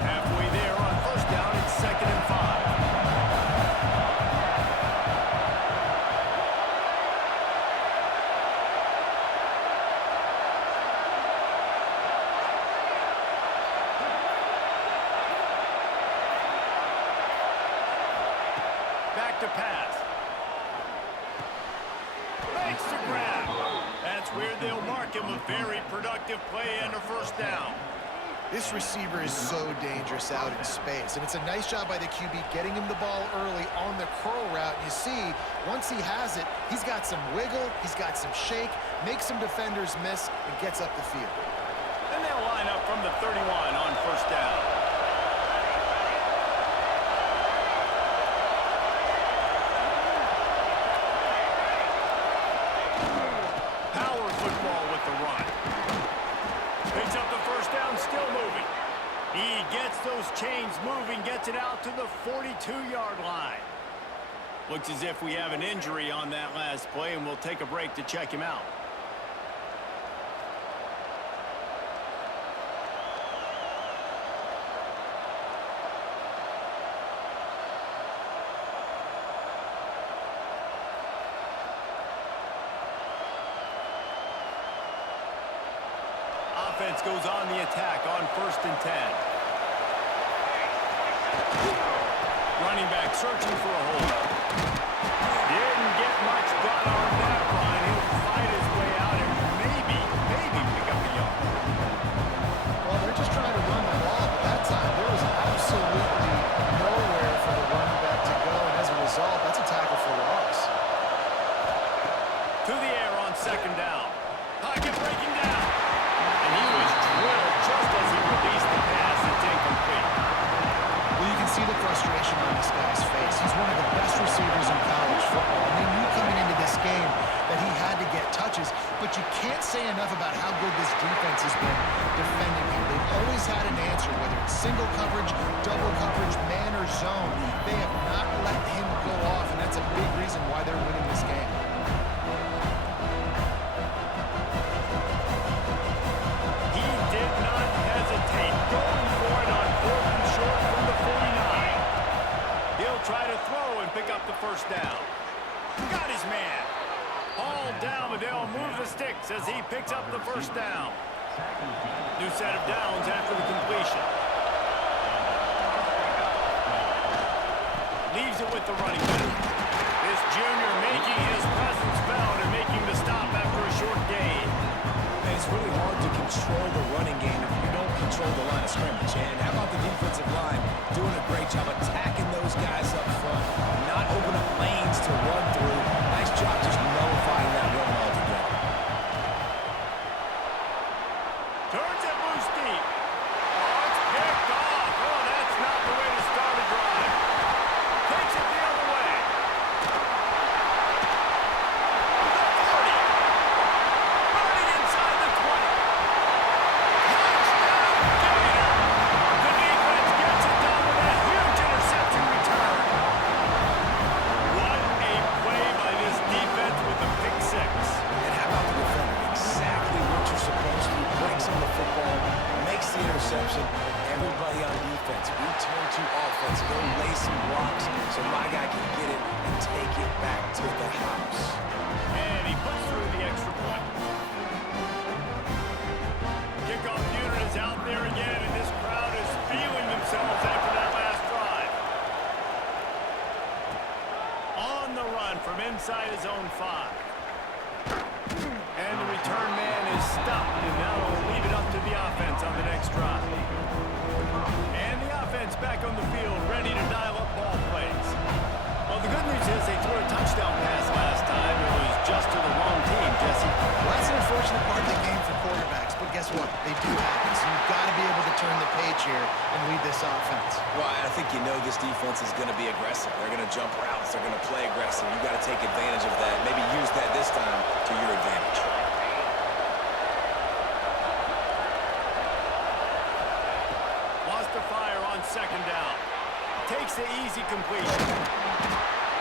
Halfway there on first down, it's 2nd and 5. Back to pass. Makes the grab. That's where they'll mark him. A very productive play and a first down. This receiver is so dangerous out in space, and it's a nice job by the QB getting him the ball early on the curl route. You see, once he has it, he's got some wiggle, he's got some shake, makes some defenders miss, and gets up the field. And they'll line up from the 31 on first down. Power football with the run. Picks up the first down, still moving. He gets those chains moving, gets it out to the 42-yard line. Looks as if we have an injury on that last play, and we'll take a break to check him out. Offense goes on the attack on 1st and 10. Running back searching for a hole. Didn't get much done on that run. He'll fight his way out and maybe pick up a yard. Well, they're just trying to run the ball, but that time there was absolutely nowhere for the running back to go, and as a result, that's a tackle for loss. To the air on 2nd down. Pocket breaking down. And he was drilled just as he released the pass. It's incomplete. Well, you can see the frustration on this guy's face. He's one of the best receivers in college football. And they knew coming into this game that he had to get touches, but you can't say enough about how good this defense has been defending him. They've always had an answer, whether it's single coverage, double coverage, man or zone. They have not let him go off, and that's a big reason why they're winning this game. He did not hesitate, going for it on 4th and short from the 49. He'll try to throw and pick up the first down. Got his man. down, but they'll move the sticks as he picks up the first down. New set of downs after the completion. Leaves it with the running back. This junior making his presence felt and making the stop after a short gain. And it's really hard to control the running game if you don't control the line of scrimmage. And how about the defensive line doing a great job attacking those guys up front, not open up lanes to run through. Nice job just nullifying that run altogether. Turns it loose deep. Oh, it's picked off. Oh, that's not the way to start a drive. Takes it the other way. The 40. Running inside the 20. Touchdown, Gator. The defense gets it done with a huge interception return. What a play by this defense with the pick six. And how about the defender? Exactly what you're supposed to do. Breaks on the football, makes the interception. Everybody on defense, we turn to offense. Go lay some blocks so my guy can get it and take it back to the house. And he puts through the extra point. Kickoff unit is out there again, and this crowd is feeling themselves after that last drive. On the run from inside his own 5. And the return man is stopped, and now we'll leave it up to the offense on the next drive. And the offense back on the field, ready to dial up ball plays. Well, the good news is they threw a touchdown pass last time. It was just to the wrong team, Jesse. Well, that's an unfortunate part of the game for quarterbacks, but guess what? They do happen. So you've got to be able to turn the page here and lead this offense. Well, I think you know this defense is going to be aggressive. They're going to jump routes. They're going to play aggressive. You've got to take advantage of that. Maybe use that this time to your advantage. Lost the fire on second down. Takes the easy completion.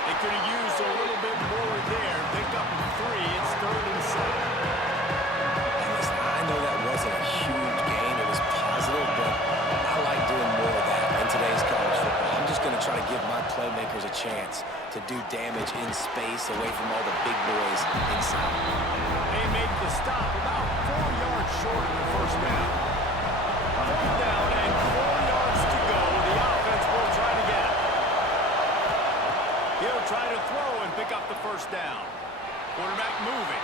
They could have used a little bit more there. Pick up 3. It's 3rd and 7. And listen, I know that wasn't a huge gain. It was positive, but I like doing more of that in today's college football. I'm just going to try to give my playmakers a chance to do damage in space away from all the big boys inside. They make the stop about 4 yards short of the first down. 4th down and 4 yards to go. The offense will try to get it. He'll try to throw and pick up the first down. Quarterback moving.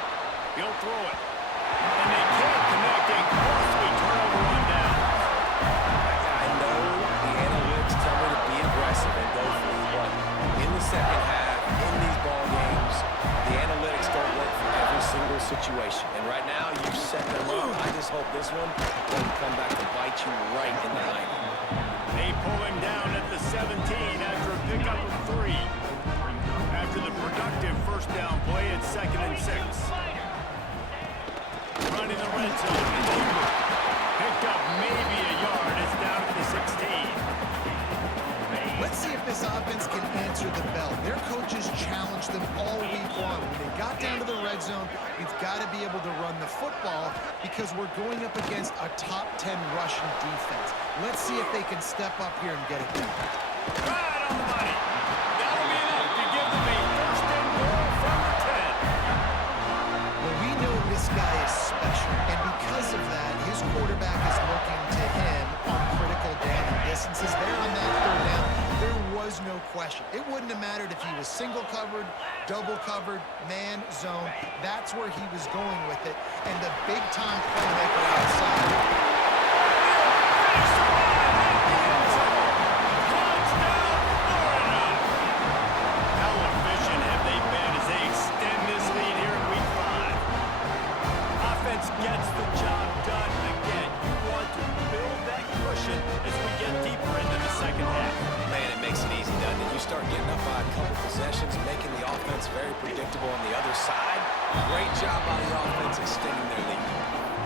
He'll throw it. And they can't connect a costly turnover on down. I know the analytics tell me to be aggressive and go for it, but in the second half, in these ball games, the analytics don't work for every single situation. And right now, you've set them up. I just hope this one doesn't come back to bite you right in the eye. They pull him down at the 17 after a pickup of 3. After the productive first down play, it's 2nd and 6. Running the red zone. Picked up maybe a yard. It's down at the 16. Let's see if this offense can answer the bell. Their coaches challenged them all week long. When they got down to the red zone, we've got to be able to run the football because we're going up against a top 10 rushing defense. Let's see if they can step up here and get it done. Right on the money. That'll be enough to give them a first and goal from the 10. Well, we know this guy is special, and because of that, his quarterback is looking to him on critical down distances. There on that 3rd down, there was no question. It wouldn't have mattered if he was single covered, double covered, man, zone. That's where he was going with it, and the big-time playmaker outside. Gets the job done again. You want to build that cushion as we get deeper into the second half. Man, it makes it easy, doesn't it? You start getting up by a couple possessions, making the offense very predictable on the other side. Great job by the offense extending their lead.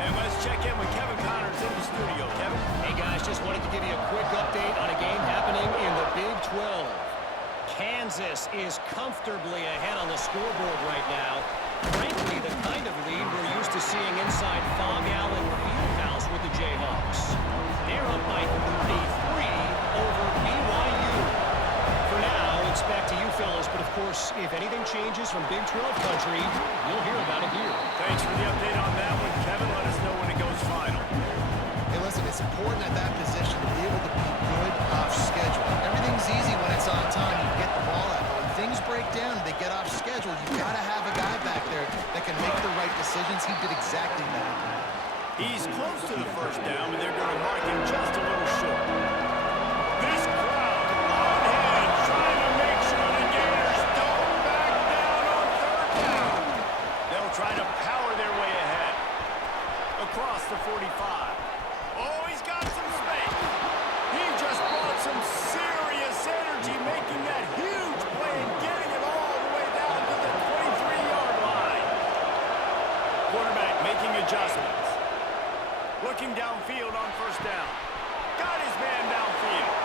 And let's check in with Kevin Connors in the studio. Kevin? Hey, guys, just wanted to give you a quick update on a game happening in the Big 12. Kansas is comfortably ahead on the scoreboard right now. Frankly, the kind of lead we're used to seeing inside Fog Allen Fieldhouse with the Jayhawks. They're up by 33 over BYU. For now, it's back to you fellas, but of course, if anything changes from Big 12 country, you'll hear about it Thanks for the update on that one, Kevin. Let us know when it goes final. Hey, listen, it's important at that position to be able to be good off schedule. Everything's easy when it's on time. You get the ball out. But when things break down and they get off schedule, you got to have a guy back there that can make the right decisions. He did exactly that. He's close to the first down, but they're going to mark him just a little short. This crowd on hand trying to make sure the Gators don't back down on third down. They'll try to power their way ahead. Across the 45. Oh, he's got some space. He just brought some serious energy, making that huge play and getting it all the way down to the 23-yard line. Quarterback making adjustments. Looking downfield on first down. Got his man downfield.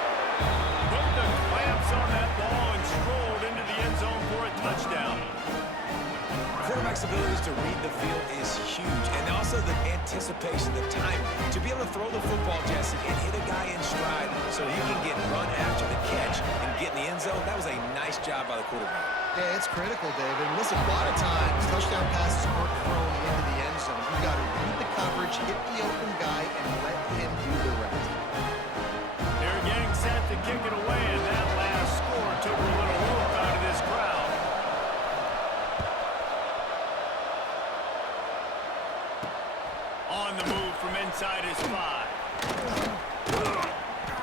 Put the clamps on that ball and strolled into the end zone for a touchdown. Quarterback's abilities to read the field is huge, and also the anticipation, the time to be able to throw the football, Jesse, and hit a guy in stride so he can get run after the catch and get in the end zone. That was a nice job by the quarterback. Yeah, it's critical, David. Listen, a lot of times, touchdown passes aren't thrown into the end zone. You got to read the coverage, hit the open guy, and let him do the rest. They're getting set to kick it away, and that last score took a little whoop out of this crowd. On the move from inside his 5.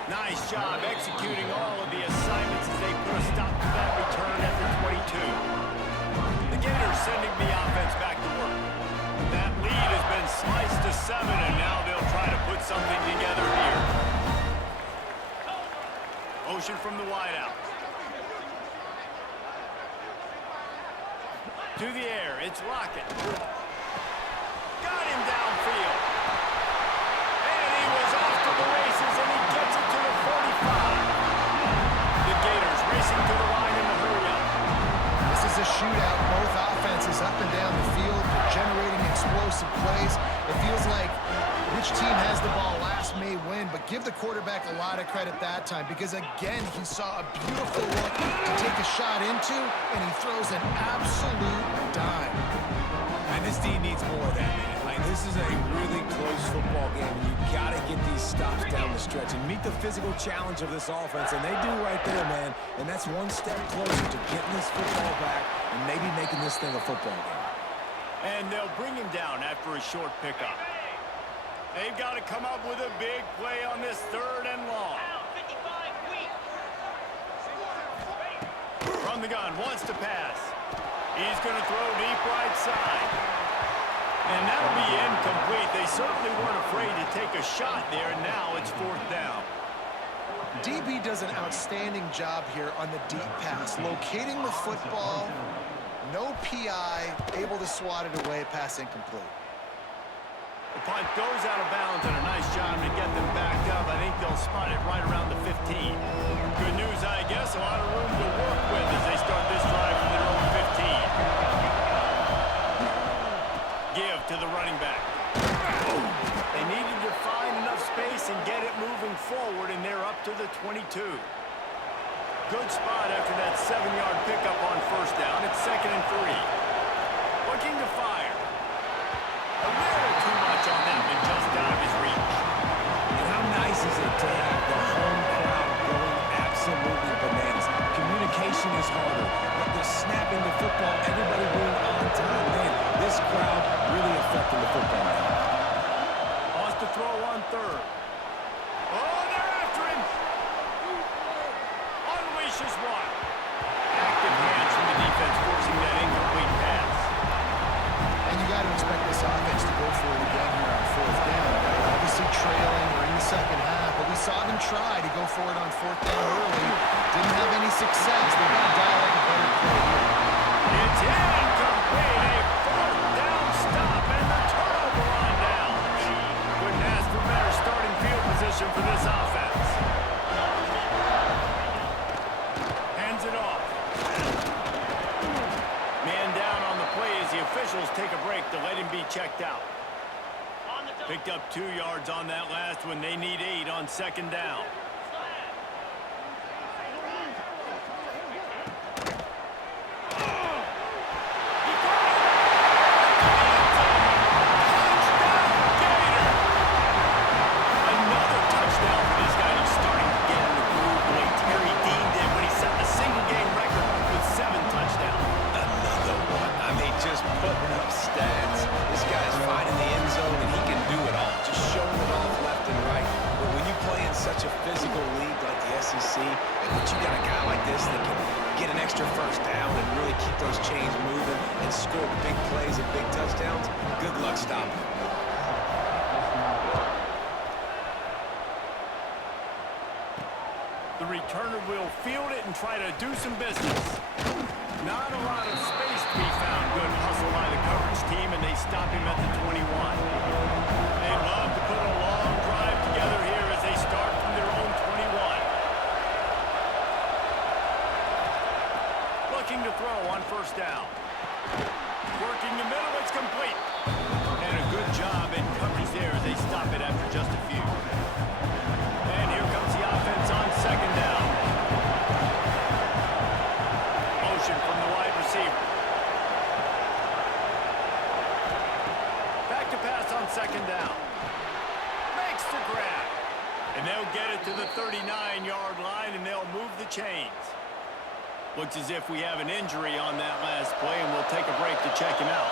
Nice job executing all of the assignments as they put a stop to that return at the 22. The Gators sending the offense back to work. That lead has been sliced to 7, and now they'll try to put something together here. Motion from the wideout. To the air, it's Lockett. Got him downfield. And he was off to the races, and he gets it to the 45. The Gators racing to the line in the hurry-up. This is a shootout. Both offenses up and down the field. They're generating explosive plays. It feels like which team has the ball last may win, but give the quarterback a lot of credit that time because, again, he saw a beautiful look to take a shot into, and he throws an absolute dime. And this team needs more of that, man. Like, this is a really close football game, and you got to get these stops down the stretch and meet the physical challenge of this offense, and they do right there, man. And that's one step closer to getting this football back and maybe making this thing a football game. And they'll bring him down after a short pickup. They've got to come up with a big play on this 3rd and long. From the gun, wants to pass. He's going to throw deep right side. And that'll be incomplete. They certainly weren't afraid to take a shot there, and now it's 4th down. DB does an outstanding job here on the deep pass, locating the football, no PI, able to swat it away, pass incomplete. The punt goes out of bounds, and a nice job to get them backed up. I think they'll spot it right around the 15. Good news, I guess. A lot of room to work with as they start this drive from their own 15. Give to the running back. They needed to find enough space and get it moving forward, and they're up to the 22. Good spot after that 7-yard pickup on first down. It's 2nd and 3. Looking to fire. A little too much on that one, just out of his reach. And how nice is it to have the home crowd going absolutely bananas? Communication is harder, but they're snapping the football, everybody being on time. Man, this crowd really affecting the football game. Wants to throw on 3rd. Oh, they're after him. Unleashes one. Active hands from the defense, forcing that incomplete pass. And you got to expect this offense to go for it again here on 4th down. Right? Obviously trailing, we're in the 2nd half, but we saw them try to go for it on 4th down early. Didn't have any success. They got to dial up a better play here. It's incomplete. A 4th down stop and the turnover line down. Couldn't ask for better starting field position for this offense. Hands it off. Man down on the play as the officials take a break to let him be checked out. Picked up 2 yards on that last one. They need 8 on 2nd down. can score big plays and big touchdowns, good luck stopping. The returner will field it and try to do some business. Not a lot of space to be found. Good hustle by the coverage team, and they stop him at the 21. They love to put a long drive together here as they start from their own 21. Looking to throw on first down. Working the middle, it's complete. And a good job in coverage there as they stop it after just a few. And here comes the offense on second down. Motion from the wide receiver. Back to pass on second down. Makes the grab. And they'll get it to the 39-yard line, and they'll move the chains. Looks as if we have an injury on that last play, and we'll take a break to check him out.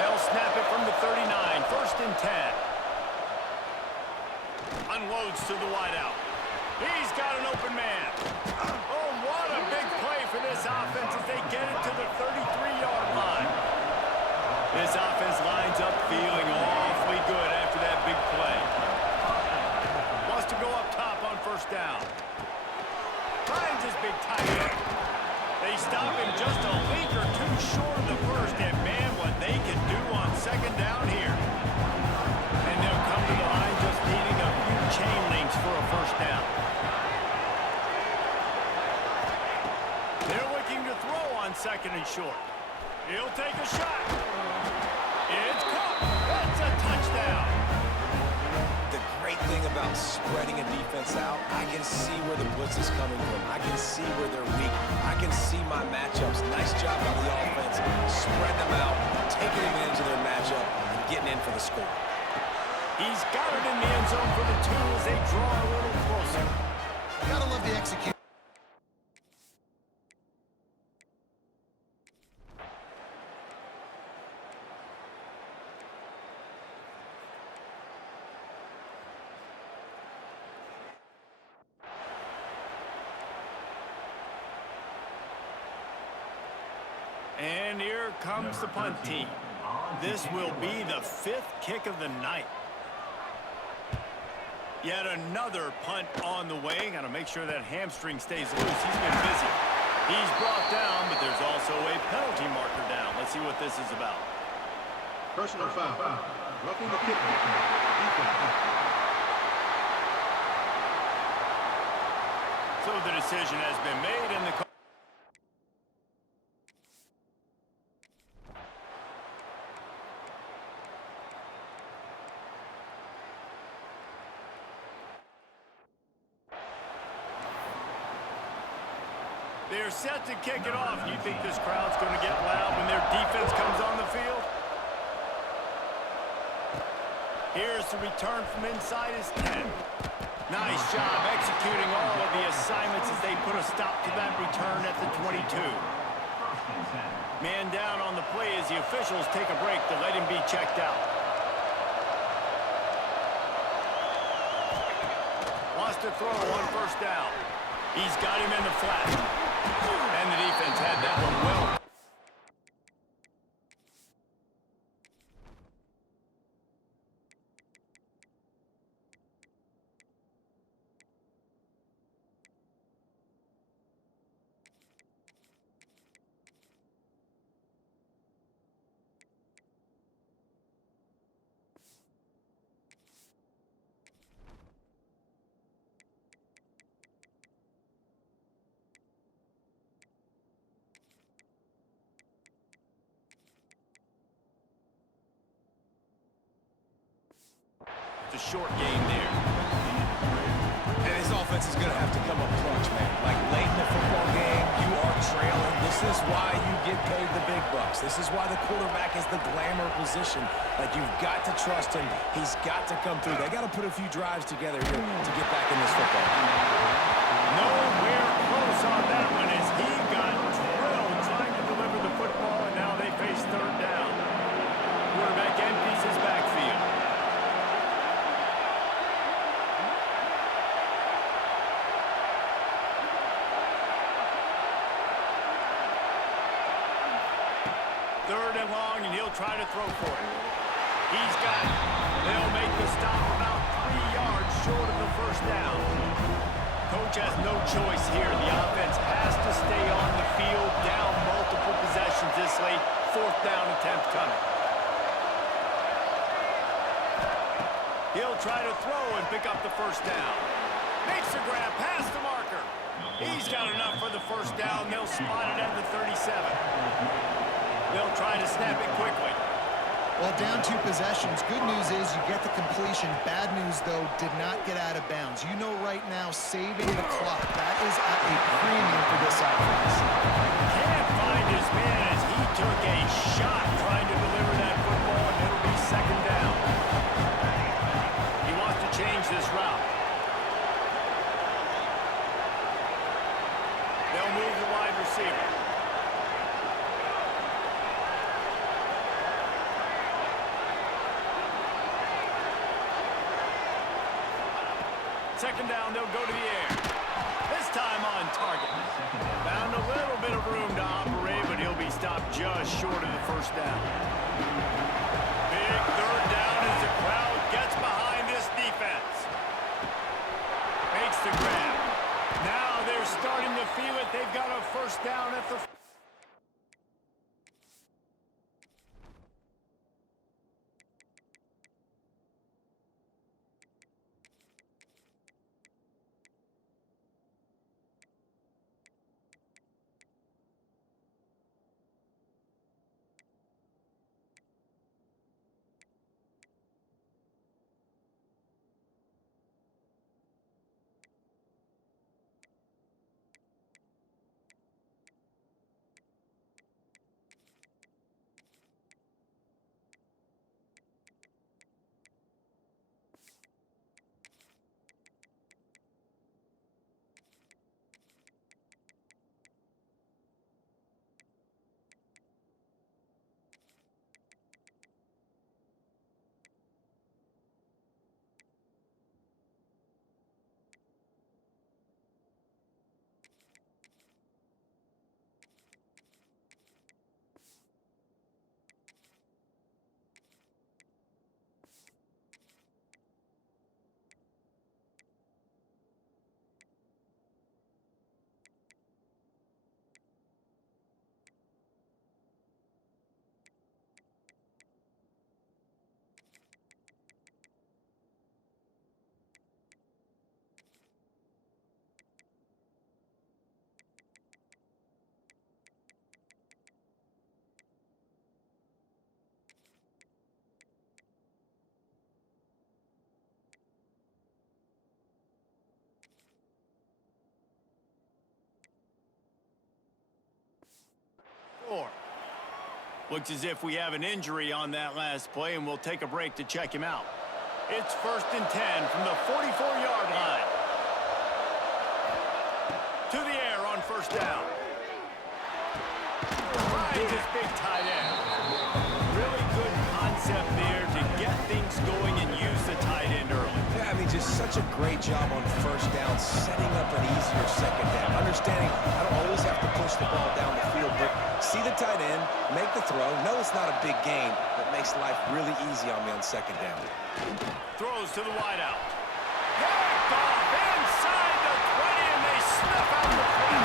They'll snap it from the 39, first and 10. Unloads to the wideout. He's got an open man. Oh, what a big play for this offense as they get it to the 33-yard line. This offense lines up feeling awfully good after that big play. Wants to go up top on first down. Finds his big tight end. They stop him just a link or two short of the first, and man, what they can do on second down here. And they'll come to the line just needing a few chain links for a first down. They're looking to throw on second and short. He'll take a shot. It's caught. That's a touchdown. The great thing about spreading a defense out, I can see where the blitz is coming from. I can see where they're weak. I can see my matchups. Nice job by the offense. Spread them out, taking advantage of their matchup, and getting in for the score. He's got it in the end zone for the two as they draw a little closer. Gotta love the execution. And here comes the punt team. This will be the 5th kick of the night. Yet another punt on the way. Got to make sure that hamstring stays loose. He's been busy. He's brought down, but there's also a penalty marker down. Let's see what this is about. Personal foul. Roughing the kicker. Defense. So the decision has been made, and the they're set to kick it off. You think this crowd's going to get loud when their defense comes on the field? Here's the return from inside his 10. Nice job executing all of the assignments as they put a stop to that return at the 22. Man down on the play as the officials take a break to let him be checked out. Wants to throw on first down. He's got him in the flat. And the defense had that one well. It's a short game there. And his offense is going to have to come up clutch, man. Like late in the football game, you are trailing. This is why you get paid the big bucks. This is why the quarterback is the glamour position. Like, you've got to trust him. He's got to come through. They got to put a few drives together here to get back in this football. Nowhere close on that one as he got drilled trying to deliver the football, and now they face third down. Quarterback empties his backfield. 3rd and long, and he'll try to throw for it. He's got it. They'll make the stop about 3 yards short of the first down. Coach has no choice here. The offense has to stay on the field, down multiple possessions this late. 4th down attempt coming. He'll try to throw and pick up the first down. Makes the grab past the marker. He's got enough for the first down. They'll spot it at the 37. They'll try to snap it quickly. Well, down 2 possessions. Good news is you get the completion. Bad news, though, did not get out of bounds. You know right now, saving the clock, that is at a premium for this offense. Can't find his man as he took a shot trying to deliver that football, and it'll be 2nd down. He wants to change this route. They'll move the wide receiver. Second down, they'll go to the air. This time on target. Found a little bit of room to operate, but he'll be stopped just short of the first down. Big 3rd down as the crowd gets behind this defense. Makes the grab. Now they're starting to feel it. They've got a first down at the... Looks as if we have an injury on that last play, and we'll take a break to check him out. It's 1st and 10 from the 44-yard line. To the air on first down. Finds his big tight end. Really good concept there to get things going and use the tight end early. Yeah, I mean, just such a great job on first down, setting up an easier second down. Understanding I don't always have to push the ball down the field, but see the tight end, make the throw. No, it's not a big gain, but makes life really easy on me on second down. Throws to the wideout. Picked off inside the 20, and they snuff out the play.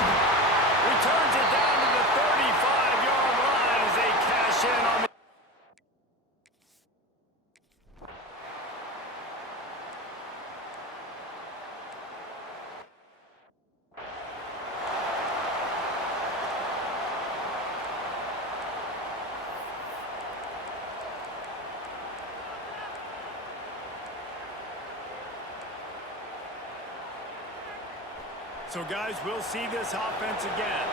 Returns it down to the 35-yard line as they cash in on the... So, guys, we'll see this offense again.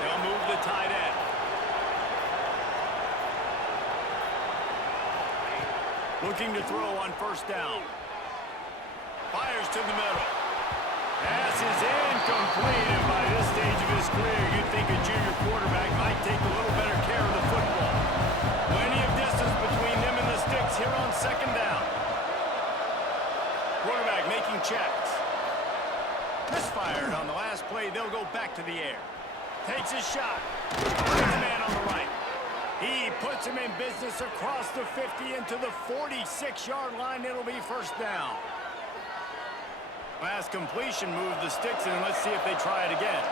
They'll move the tight end. Looking to throw on first down. Fires to the middle. Pass is incomplete, and by this stage of his career, you'd think a junior quarterback might take a little better care of the football. Plenty of distance between them and the sticks here on second down. Quarterback making checks. Misfired on the last play. They'll go back to the air. Takes his shot. Finds the man on the right. He puts him in business across the 50 into the 46-yard line. It'll be first down. Last completion moved the sticks in. Let's see if they try it again.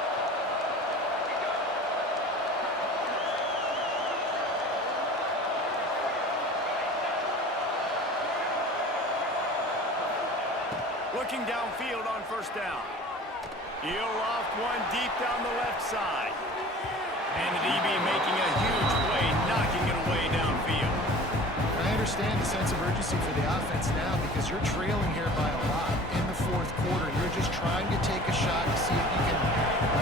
Looking downfield on first down. He'll off one deep down the left side. And the DB making a huge play, knocking it away downfield. I understand the sense of urgency for the offense now because you're trailing here by a lot in the fourth quarter. You're just trying to take a shot to see if you can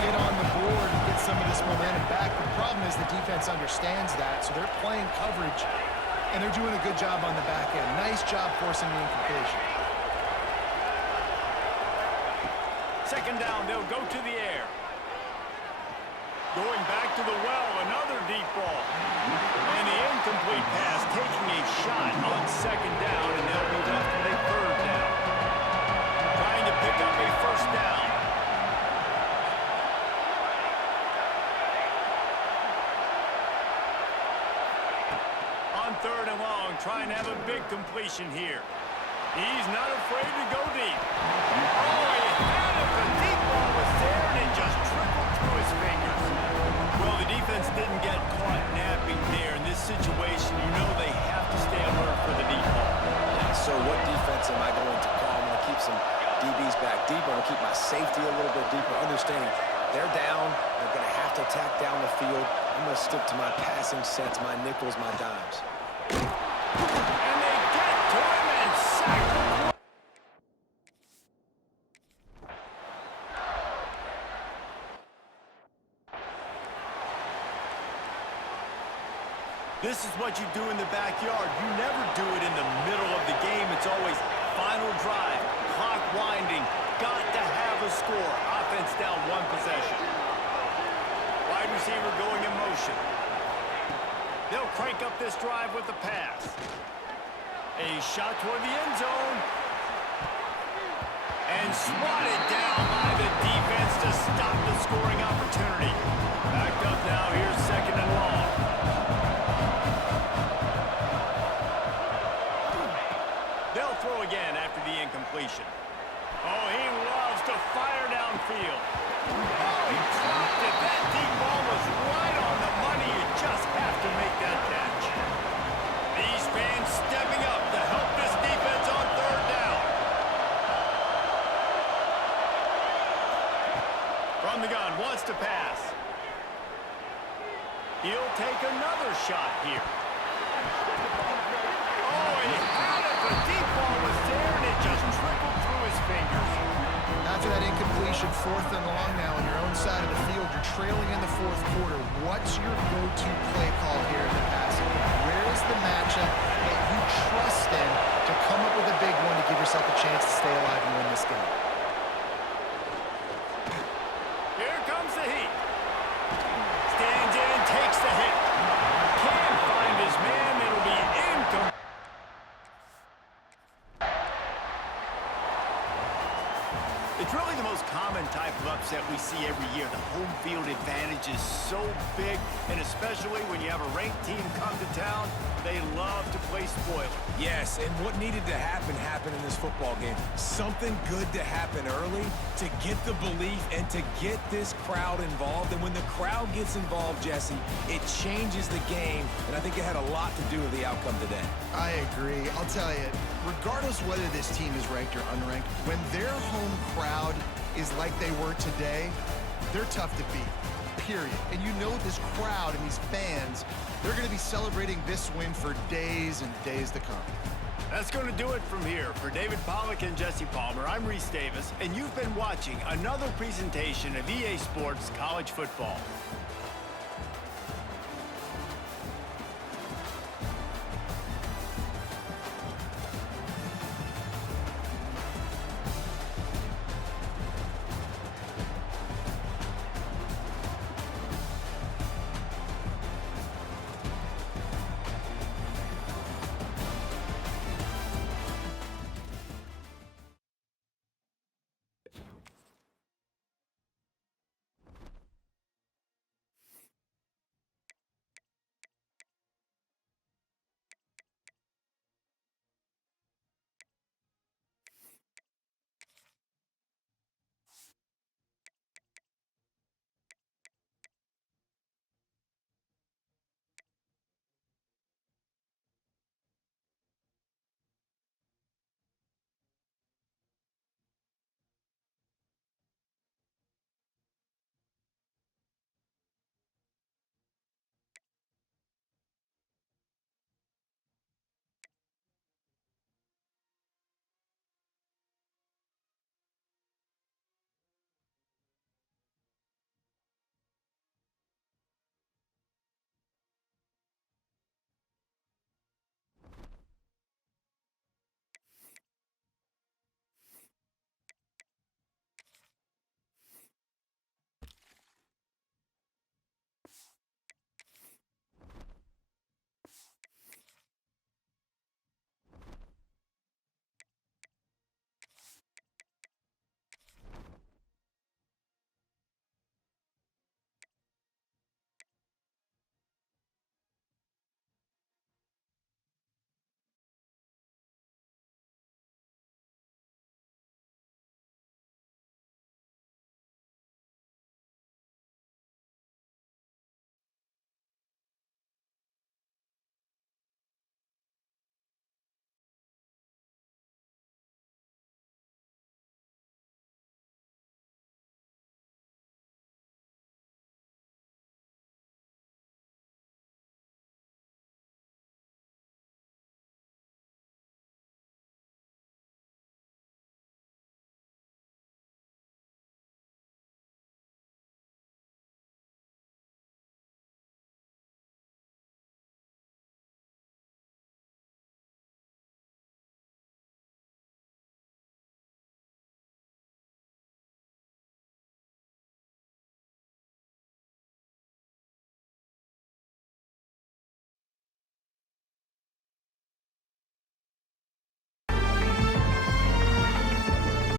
get on the board and get some of this momentum back. The problem is the defense understands that, so they're playing coverage, and they're doing a good job on the back end. Nice job forcing the incompletion. Second down, they'll go to the air. Going back to the well, another deep ball. And the incomplete pass taking a shot on second down, and they'll be left with a third down. Trying to pick up a first down. On third and long, trying to have a big completion here. He's not afraid to go deep. Oh, he had it. The deep ball was there, and it just trickled through his fingers. Well, the defense didn't get caught napping there. In this situation, you know they have to stay alert for the deep ball. Yeah, so what defense am I going to call? I'm going to keep some DBs back deeper. I'm going to keep my safety a little bit deeper, understanding they're down. They're going to have to attack down the field. I'm going to stick to my passing sets, my nickels, my dimes. And they get to him and sack him. This is what you do in the backyard. You never do it in the middle of the game. It's always final drive, clock winding, got to have a score. Offense down one possession. Wide receiver going in motion. They'll crank up this drive with the pass. A shot toward the end zone. And swatted down by the defense to stop the scoring opportunity. Backed up now. Here's second and long. They'll throw again after the incompletion. Oh, he loves to fire downfield. Oh, he dropped it. That deep ball was right on the money. You just have to make that catch. These fans stepping up to help this defense on third down. From the gun, wants to pass. He'll take another shot here. Oh, he had it. The deep ball was there, and it just trickled through his fingers. After that incompletion, fourth and long now on your own side of the field, you're trailing in the fourth quarter. What's your go-to play call here in the passing game? Where is the matchup that you trust in to come up with a big one to give yourself a chance to stay alive and win this game? Here comes the heat. Stands in and takes the hit. Can't find his man. It'll be incomplete. It's really the most common type of upset we see every year. The home field advantage is so big, and especially when you have a ranked team come to town, they love to play spoiler. Yes, and what needed to happen happened in this football game. Something good to happen early to get the belief and to get this crowd involved. And when the crowd gets involved, Jesse, it changes the game, and I think it had a lot to do with the outcome today. I agree. I'll tell you, regardless whether this team is ranked or unranked, when their home crowd is like they were today, they're tough to beat, period. And you know this crowd and these fans, they're going to be celebrating this win for days and days to come. That's going to do it from here. For David Pollack and Jesse Palmer, I'm Reese Davis, and you've been watching another presentation of EA Sports College Football.